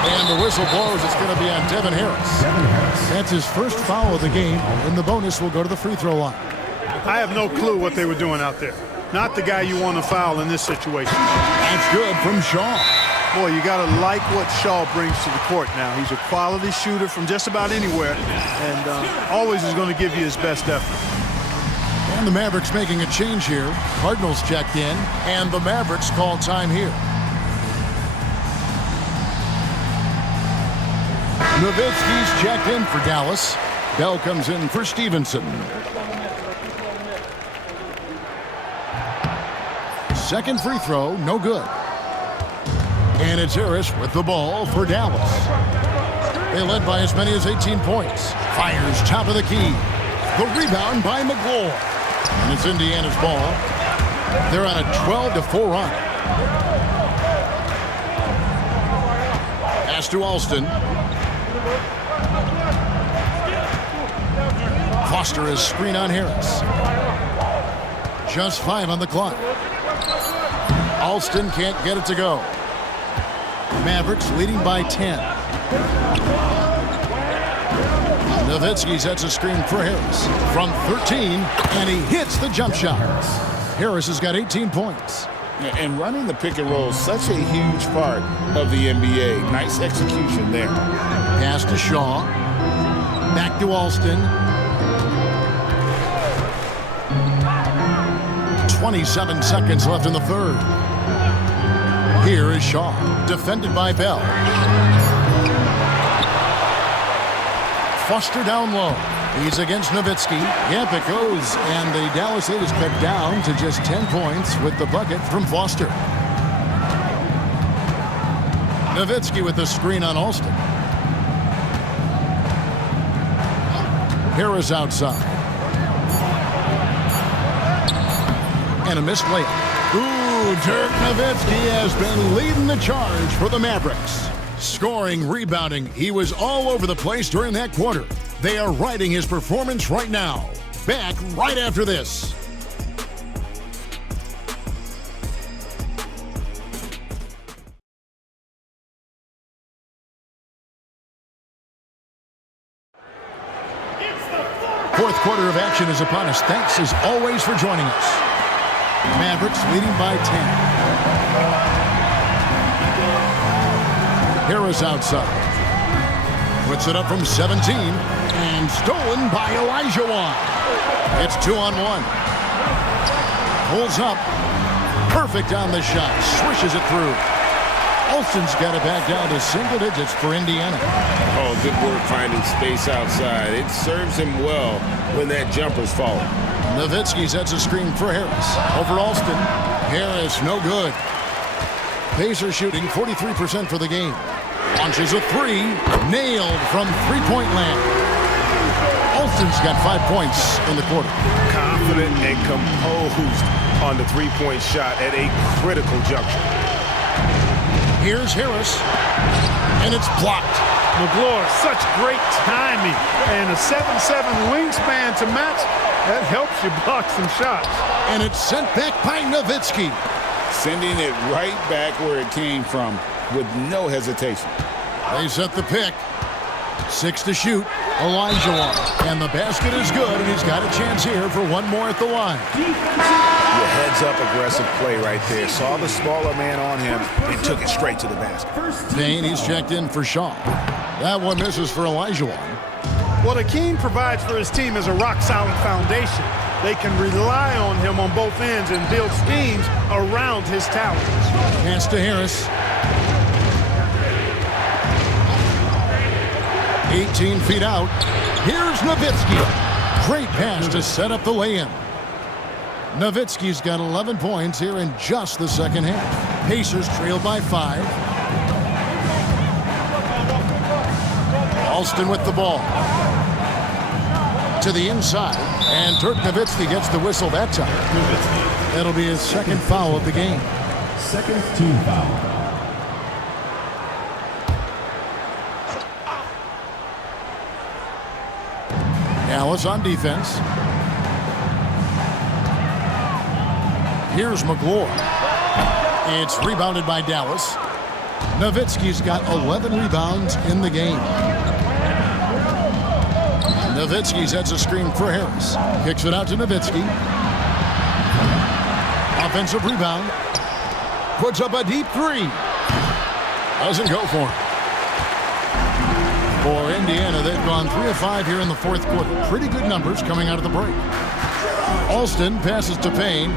And the whistle blows. It's going to be on Devin Harris. That's his first foul of the game, and the bonus will go to the free throw line. I have no clue what they were doing out there. Not the guy you want to foul in this situation. That's good from Shaw. Boy, you got to like what Shaw brings to the court now. He's a quality shooter from just about anywhere, and always is going to give you his best effort. And the Mavericks making a change here. Cardinals checked in, and the Mavericks call time here. Nowitzki's checked in for Dallas. Bell comes in for Stevenson. Second free throw, no good. And it's Harris with the ball for Dallas. They led by as many as 18 points. Fires top of the key. The rebound by McClure. And it's Indiana's ball. They're on a 12-4 run. Pass to Alston. Foster is screen on Harris. Just 5 on the clock. Alston can't get it to go. Mavericks leading by 10. Nowitzki sets a screen for Harris from 13, and he hits the jump shot. Harris has got 18 points. And running the pick and roll is such a huge part of the NBA. Nice execution there. Pass to Shaw. Back to Alston. 27 seconds left in the third. Here is Shaw, defended by Bell. Foster down low. He's against Nowitzki. Yep, it goes. And the Dallas lead is cut down to just 10 points with the bucket from Foster. Nowitzki with the screen on Alston. Harris outside. And a missed layup. Ooh, Dirk Nowitzki has been leading the charge for the Mavericks. Scoring, rebounding, he was all over the place during that quarter. They are riding his performance right now. Back right after this. Fourth quarter of action is upon us. Thanks as always for joining us. Mavericks leading by 10. Harris outside. Puts it up from 17. And stolen by Olajuwon. It's 2-on-1. Pulls up. Perfect on the shot. Swishes it through. Alston's got it back down to single digits for Indiana. Oh, good work finding space outside. It serves him well when that jumper's falling. Nowitzki sets a screen for Harris. Over Alston. Harris, no good. Pacers shooting 43% for the game. Launches a three. Nailed from three-point land. Alston's got 5 points in the quarter. Confident and composed on the three-point shot at a critical juncture. Here's Harris. And it's blocked. McClure, such great timing. And a 7'7" wingspan to match. That helps you block some shots. And it's sent back by Nowitzki. Sending it right back where it came from. with no hesitation. They set the pick. 6 to shoot. Olajuwon. And the basket is good, and he's got a chance here for one more at the line. Your heads-up aggressive play right there. Saw the smaller man on him and took it straight to the basket. Payne, he's checked in for Shaw. That one misses for Olajuwon. What Akeem provides for his team is a rock-solid foundation. They can rely on him on both ends and build schemes around his talent. Pass to Harris. 18 feet out. Here's Nowitzki. Great pass to set up the lay-in. Nowitzki's got 11 points here in just the second half. Pacers trail by 5. Alston with the ball. To the inside. And Dirk Nowitzki gets the whistle that time. That'll be his second foul of the game. Second team foul. Dallas on defense. Here's McGlure. It's rebounded by Dallas. Nowitzki's got 11 rebounds in the game. Nowitzki sets a screen for Harris. Kicks it out to Nowitzki. Offensive rebound. Puts up a deep 3. Doesn't go for it. For Indiana, they've gone 3 of 5 here in the fourth quarter. Pretty good numbers coming out of the break. Alston passes to Payne.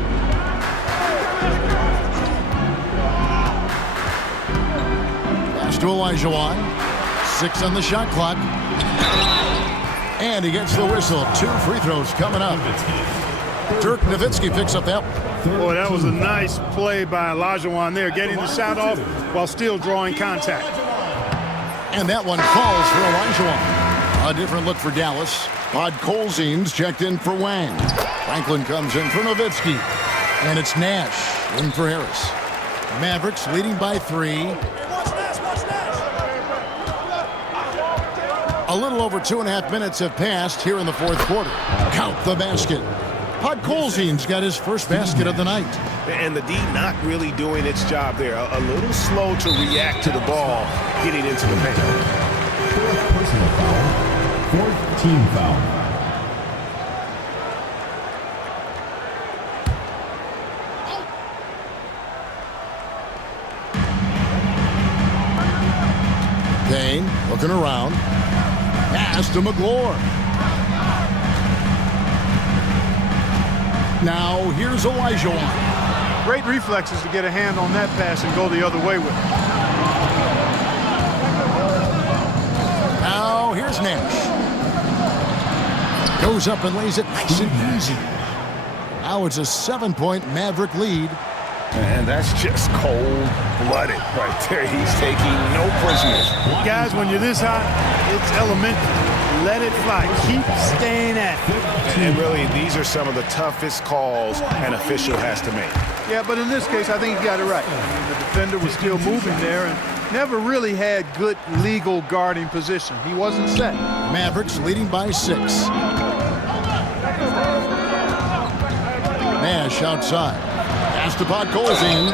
Pass to Olajuwon. 6 on the shot clock. And he gets the whistle. 2 free throws coming up. Dirk Nowitzki picks up that one. Boy, that was a nice play by Olajuwon there, getting the shot off while still drawing contact. And that one falls for Olajuwon. A different look for Dallas. Podkolzin's checked in for Wang. Franklin comes in for Nowitzki. And it's Nash in for Harris. Mavericks leading by 3. A little over 2.5 minutes have passed here in the fourth quarter. Count the basket. Podkolzin's got his first basket of the night. And the D not really doing its job there. A little slow to react to the ball getting into the paint. Fourth personal foul. Fourth team foul. Payne looking around. Pass to McGlure. Now here's Olajuwon. Great reflexes to get a hand on that pass and go the other way with it. Now here's Nash. Goes up and lays it nice and easy. Now it's a 7-point Maverick lead. And that's just cold-blooded right there. He's taking no prisoners. Guys, when you're this hot, it's elementary. Let it fly. Keep staying at it. And really, these are some of the toughest calls an official has to make. Yeah, but in this case, I think he got it right. The defender was still moving there and never really had good legal guarding position. He wasn't set. Mavericks leading by 6. Nash outside. Pass to Podkolzin.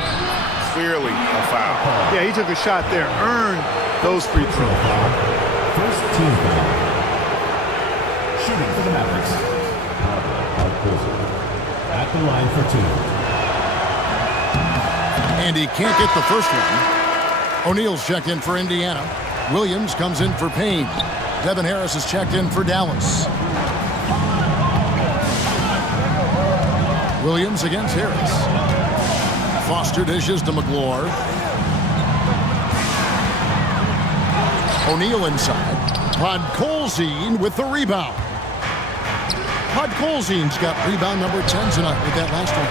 Clearly a foul. Yeah, he took a shot there. Earned those free throws. First team foul. Shooting for the Mavericks. At the line for 2. And he can't get the first one. O'Neal's checked in for Indiana. Williams comes in for Payne. Devin Harris is checked in for Dallas. Williams against Harris. Foster dishes to McGlure. O'Neal inside. Podkolzin with the rebound. Podkolzin's got rebound number 10 tonight with that last one.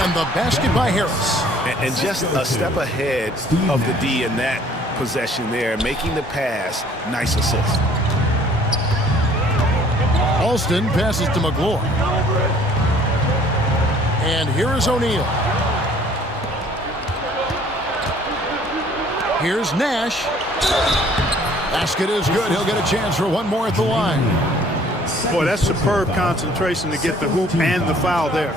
And the basket by Harris. And just a step ahead of the D in that possession there, making the pass. Nice assist. Alston passes to McGlure. And here is O'Neal. Here's Nash. Basket is good. He'll get a chance for one more at the line. Boy, that's superb concentration to get the hoop and the foul there.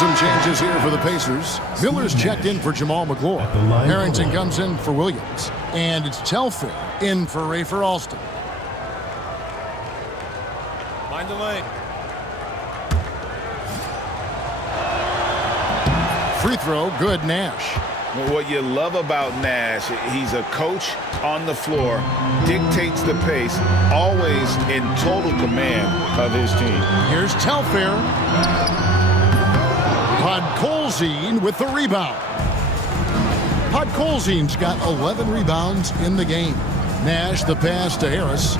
Some changes here for the Pacers. Miller's checked in for Jamal McClure. Harrington comes in for Williams. And it's Telfair in for Rafer Alston. Mind the lane. Free throw, good, Nash. What you love about Nash, he's a coach on the floor, dictates the pace, always in total command of his team. Here's Telfair. Podkolzin with the rebound. Podkolzin's got 11 rebounds in the game. Nash the pass to Harris.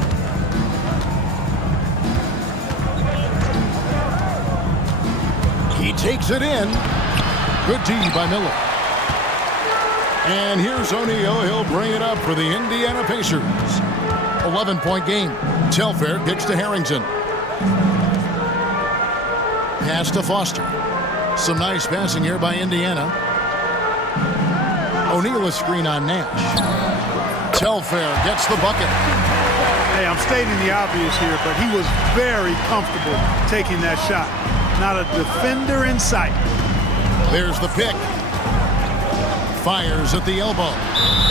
He takes it in. Good D by Miller. And here's O'Neal. He'll bring it up for the Indiana Pacers. 11-point game. Telfair kicks to Harrington. Pass to Foster. Some nice passing here by Indiana. O'Neal a screen on Nash. Telfair gets the bucket. Hey, I'm stating the obvious here, but he was very comfortable taking that shot. Not a defender in sight. There's the pick. Fires at the elbow.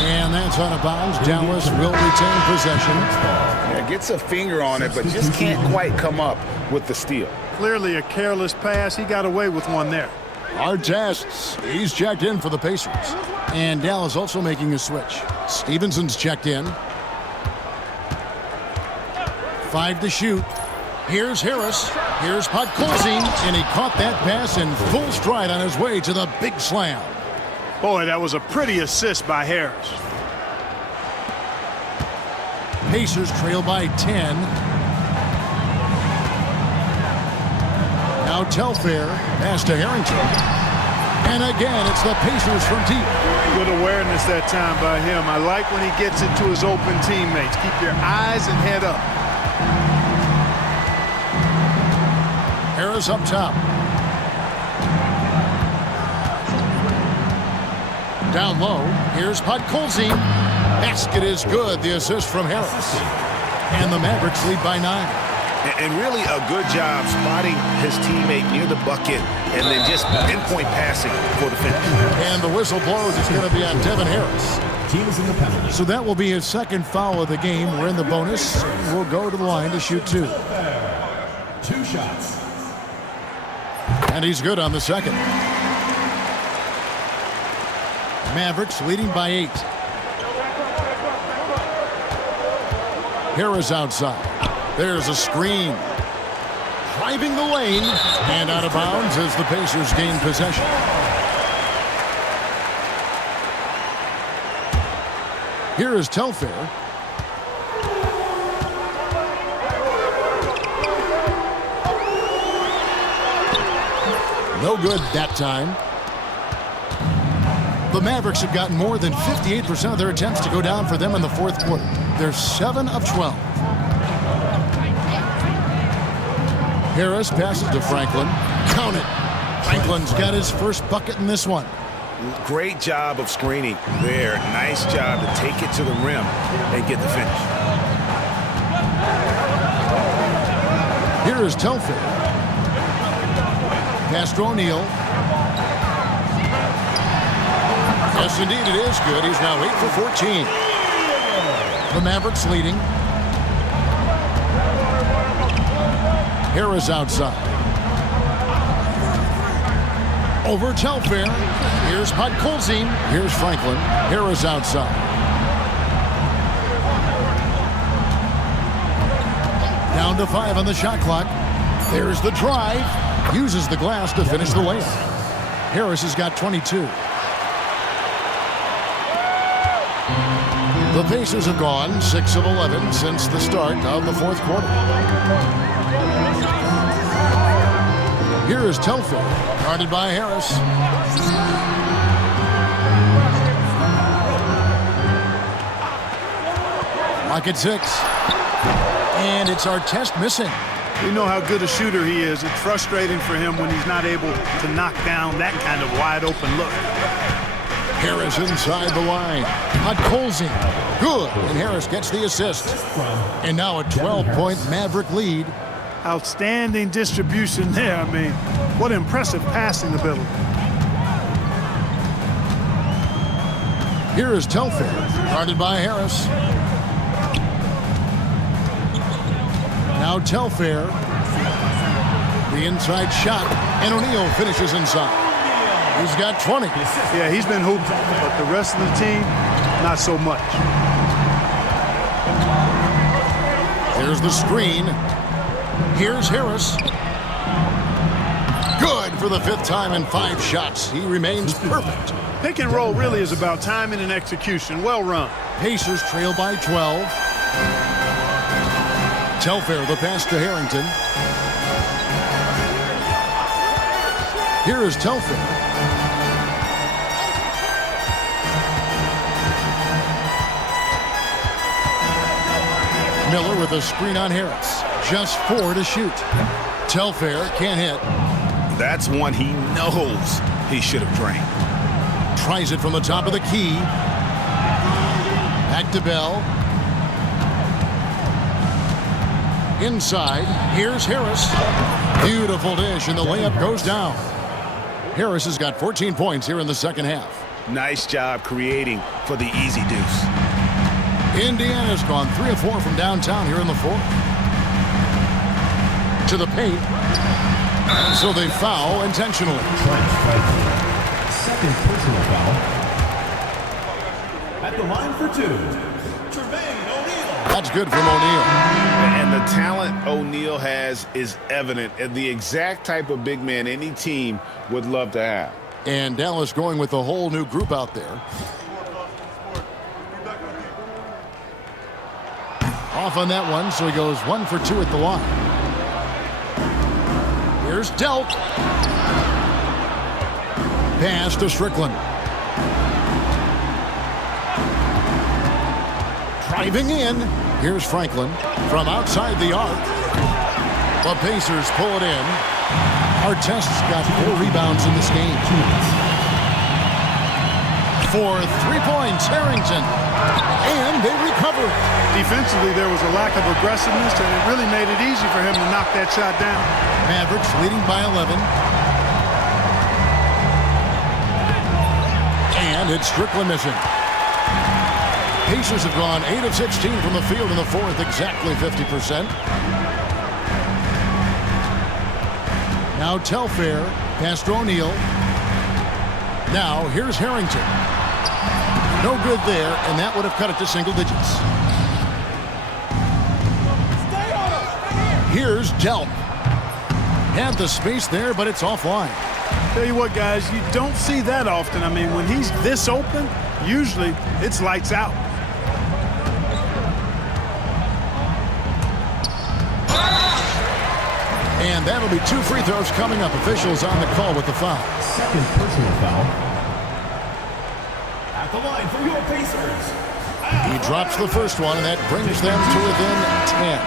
And that's out of bounds. Dallas will retain possession. Yeah, gets a finger on it, but just can't quite come up with the steal. Clearly a careless pass. He got away with one there. Artests, he's checked in for the Pacers. And Dallas also making a switch. Stevenson's checked in. 5 to shoot. Here's Harris. Here's Podkolzin. And he caught that pass in full stride on his way to the big slam. Boy, that was a pretty assist by Harris. Pacers trail by 10. Now Telfair, pass to Harrington. And again, it's the Pacers from deep. Good awareness that time by him. I like when he gets it to his open teammates. Keep your eyes and head up. Harris up top. Down low, here's Podkolzin. Basket is good, the assist from Harris. And the Mavericks lead by 9. And really a good job spotting his teammate near the bucket and then just pinpoint passing for the finish. And the whistle blows. It's going to be on Devin Harris. Teams in the penalty. So that will be his second foul of the game. We're in the bonus. We'll go to the line to shoot 2. 2 shots. And he's good on the second. Mavericks leading by 8. Harris outside. There's a screen. Driving the lane. And out of bounds as the Pacers gain possession. Here is Telfair. No good that time. The Mavericks have gotten more than 58% of their attempts to go down for them in the fourth quarter. They're 7 of 12. Harris passes to Franklin. Count it. Franklin's got his first bucket in this one. Great job of screening there. Nice job to take it to the rim and get the finish. Here is Telfair. Pass to O'Neal. Yes, indeed, it is good. He's now 8 for 14. The Mavericks leading. Harris outside. Over Telfair. Here's Podkolzin. Here's Franklin. Harris outside. Down to 5 on the shot clock. There's the drive. Uses the glass to finish the layup. Harris has got 22. The Pacers have gone 6 of 11 since the start of the fourth quarter. Here is Telfair, guarded by Harris. Lock at 6. And it's Artest missing. We know how good a shooter he is. It's frustrating for him when he's not able to knock down that kind of wide open look. Harris inside the line. Podkolzin. Good. And Harris gets the assist. And now a 12-point Maverick lead. Outstanding distribution there. I mean, what impressive passing ability. Here is Telfair, guarded by Harris. Now Telfair, the inside shot, and O'Neal finishes inside. He's got 20. Yeah, he's been hooping, but the rest of the team, not so much. There's the screen. Here's Harris. Good for the 5th time in 5 shots. He remains perfect. Pick and roll really is about timing and execution. Well run. Pacers trail by 12. Telfair, the pass to Harrington. Here is Telfair. Miller with a screen on Harris. Just 4 to shoot. Telfair can't hit. That's one he knows he should have drained. Tries it from the top of the key. Back to Bell. Inside. Here's Harris. Beautiful dish, and the layup goes down. Harris has got 14 points here in the second half. Nice job creating for the easy deuce. Indiana's gone 3 of 4 from downtown here in the 4th. To the paint. So they foul intentionally. Second personal foul. At the line for 2. That's good from O'Neal. And the talent O'Neal has is evident, and the exact type of big man any team would love to have. And Dallas going with a whole new group out there. Off on that one, so he goes 1 for 2 at the line. Here's Delk. Pass to Strickland. Driving in. Here's Franklin from outside the arc. The Pacers pull it in. Artest's got 4 rebounds in this game. For 3 points, Harrington. And they recover. Defensively, there was a lack of aggressiveness, and it really made it easy for him to knock that shot down. Mavericks leading by 11. And it's Strickland missing. Pacers have gone 8 of 16 from the field in the 4th, exactly 50%. Now Telfair, past O'Neal. Now here's Harrington. No good there, and that would have cut it to single digits. Here's Delk. Had the space there, but it's offline. Tell you what, guys, you don't see that often. I mean, when he's this open, usually it's lights out. And that'll be 2 free throws coming up. Officials on the call with the foul. Second personal foul. At the line for your Pacers. He drops the first one, and that brings them to within 10.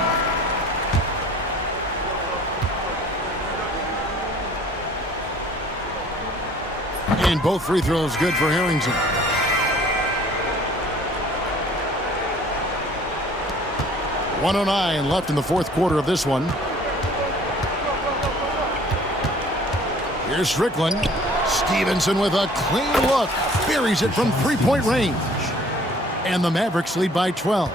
And both free throws good for Harrington. .109 left in the 4th quarter of this one. Here's Strickland. Stevenson with a clean look. Buries it from 3-point range. And the Mavericks lead by 12.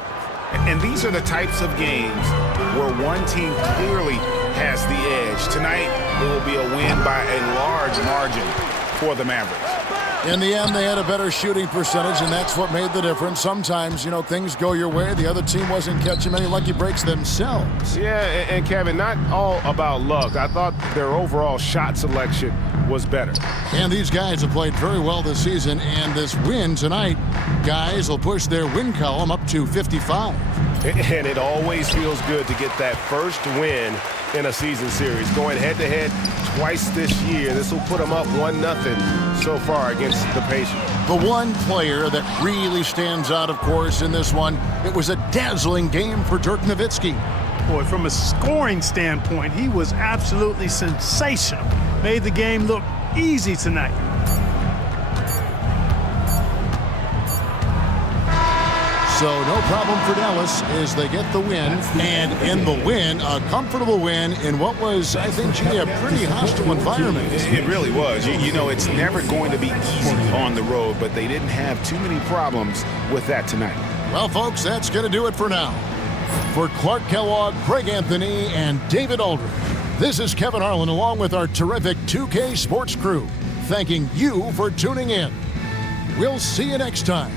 And these are the types of games where one team clearly has the edge. Tonight, it will be a win by a large margin for the Mavericks. In the end, they had a better shooting percentage, and that's what made the difference. Sometimes, you know, things go your way. The other team wasn't catching many lucky breaks themselves. Yeah, and Kevin, not all about luck. I thought their overall shot selection was better. And these guys have played very well this season, and this win tonight, guys will push their win column up to 55. And it always feels good to get that first win in a season series. Going head-to-head twice this year, this will put them up 1-0 so far against the Pacers. The one player that really stands out, of course, in this one, it was a dazzling game for Dirk Nowitzki. Boy, from a scoring standpoint, he was absolutely sensational. Made the game look easy tonight. So no problem for Dallas as they get the win. And in the win, a comfortable win in what was, I think, G, a pretty hostile environment. It really was. You know, it's never going to be easy on the road, but they didn't have too many problems with that tonight. Well, folks, that's going to do it for now. For Clark Kellogg, Craig Anthony, and David Aldridge, this is Kevin Harlan along with our terrific 2K Sports crew, thanking you for tuning in. We'll see you next time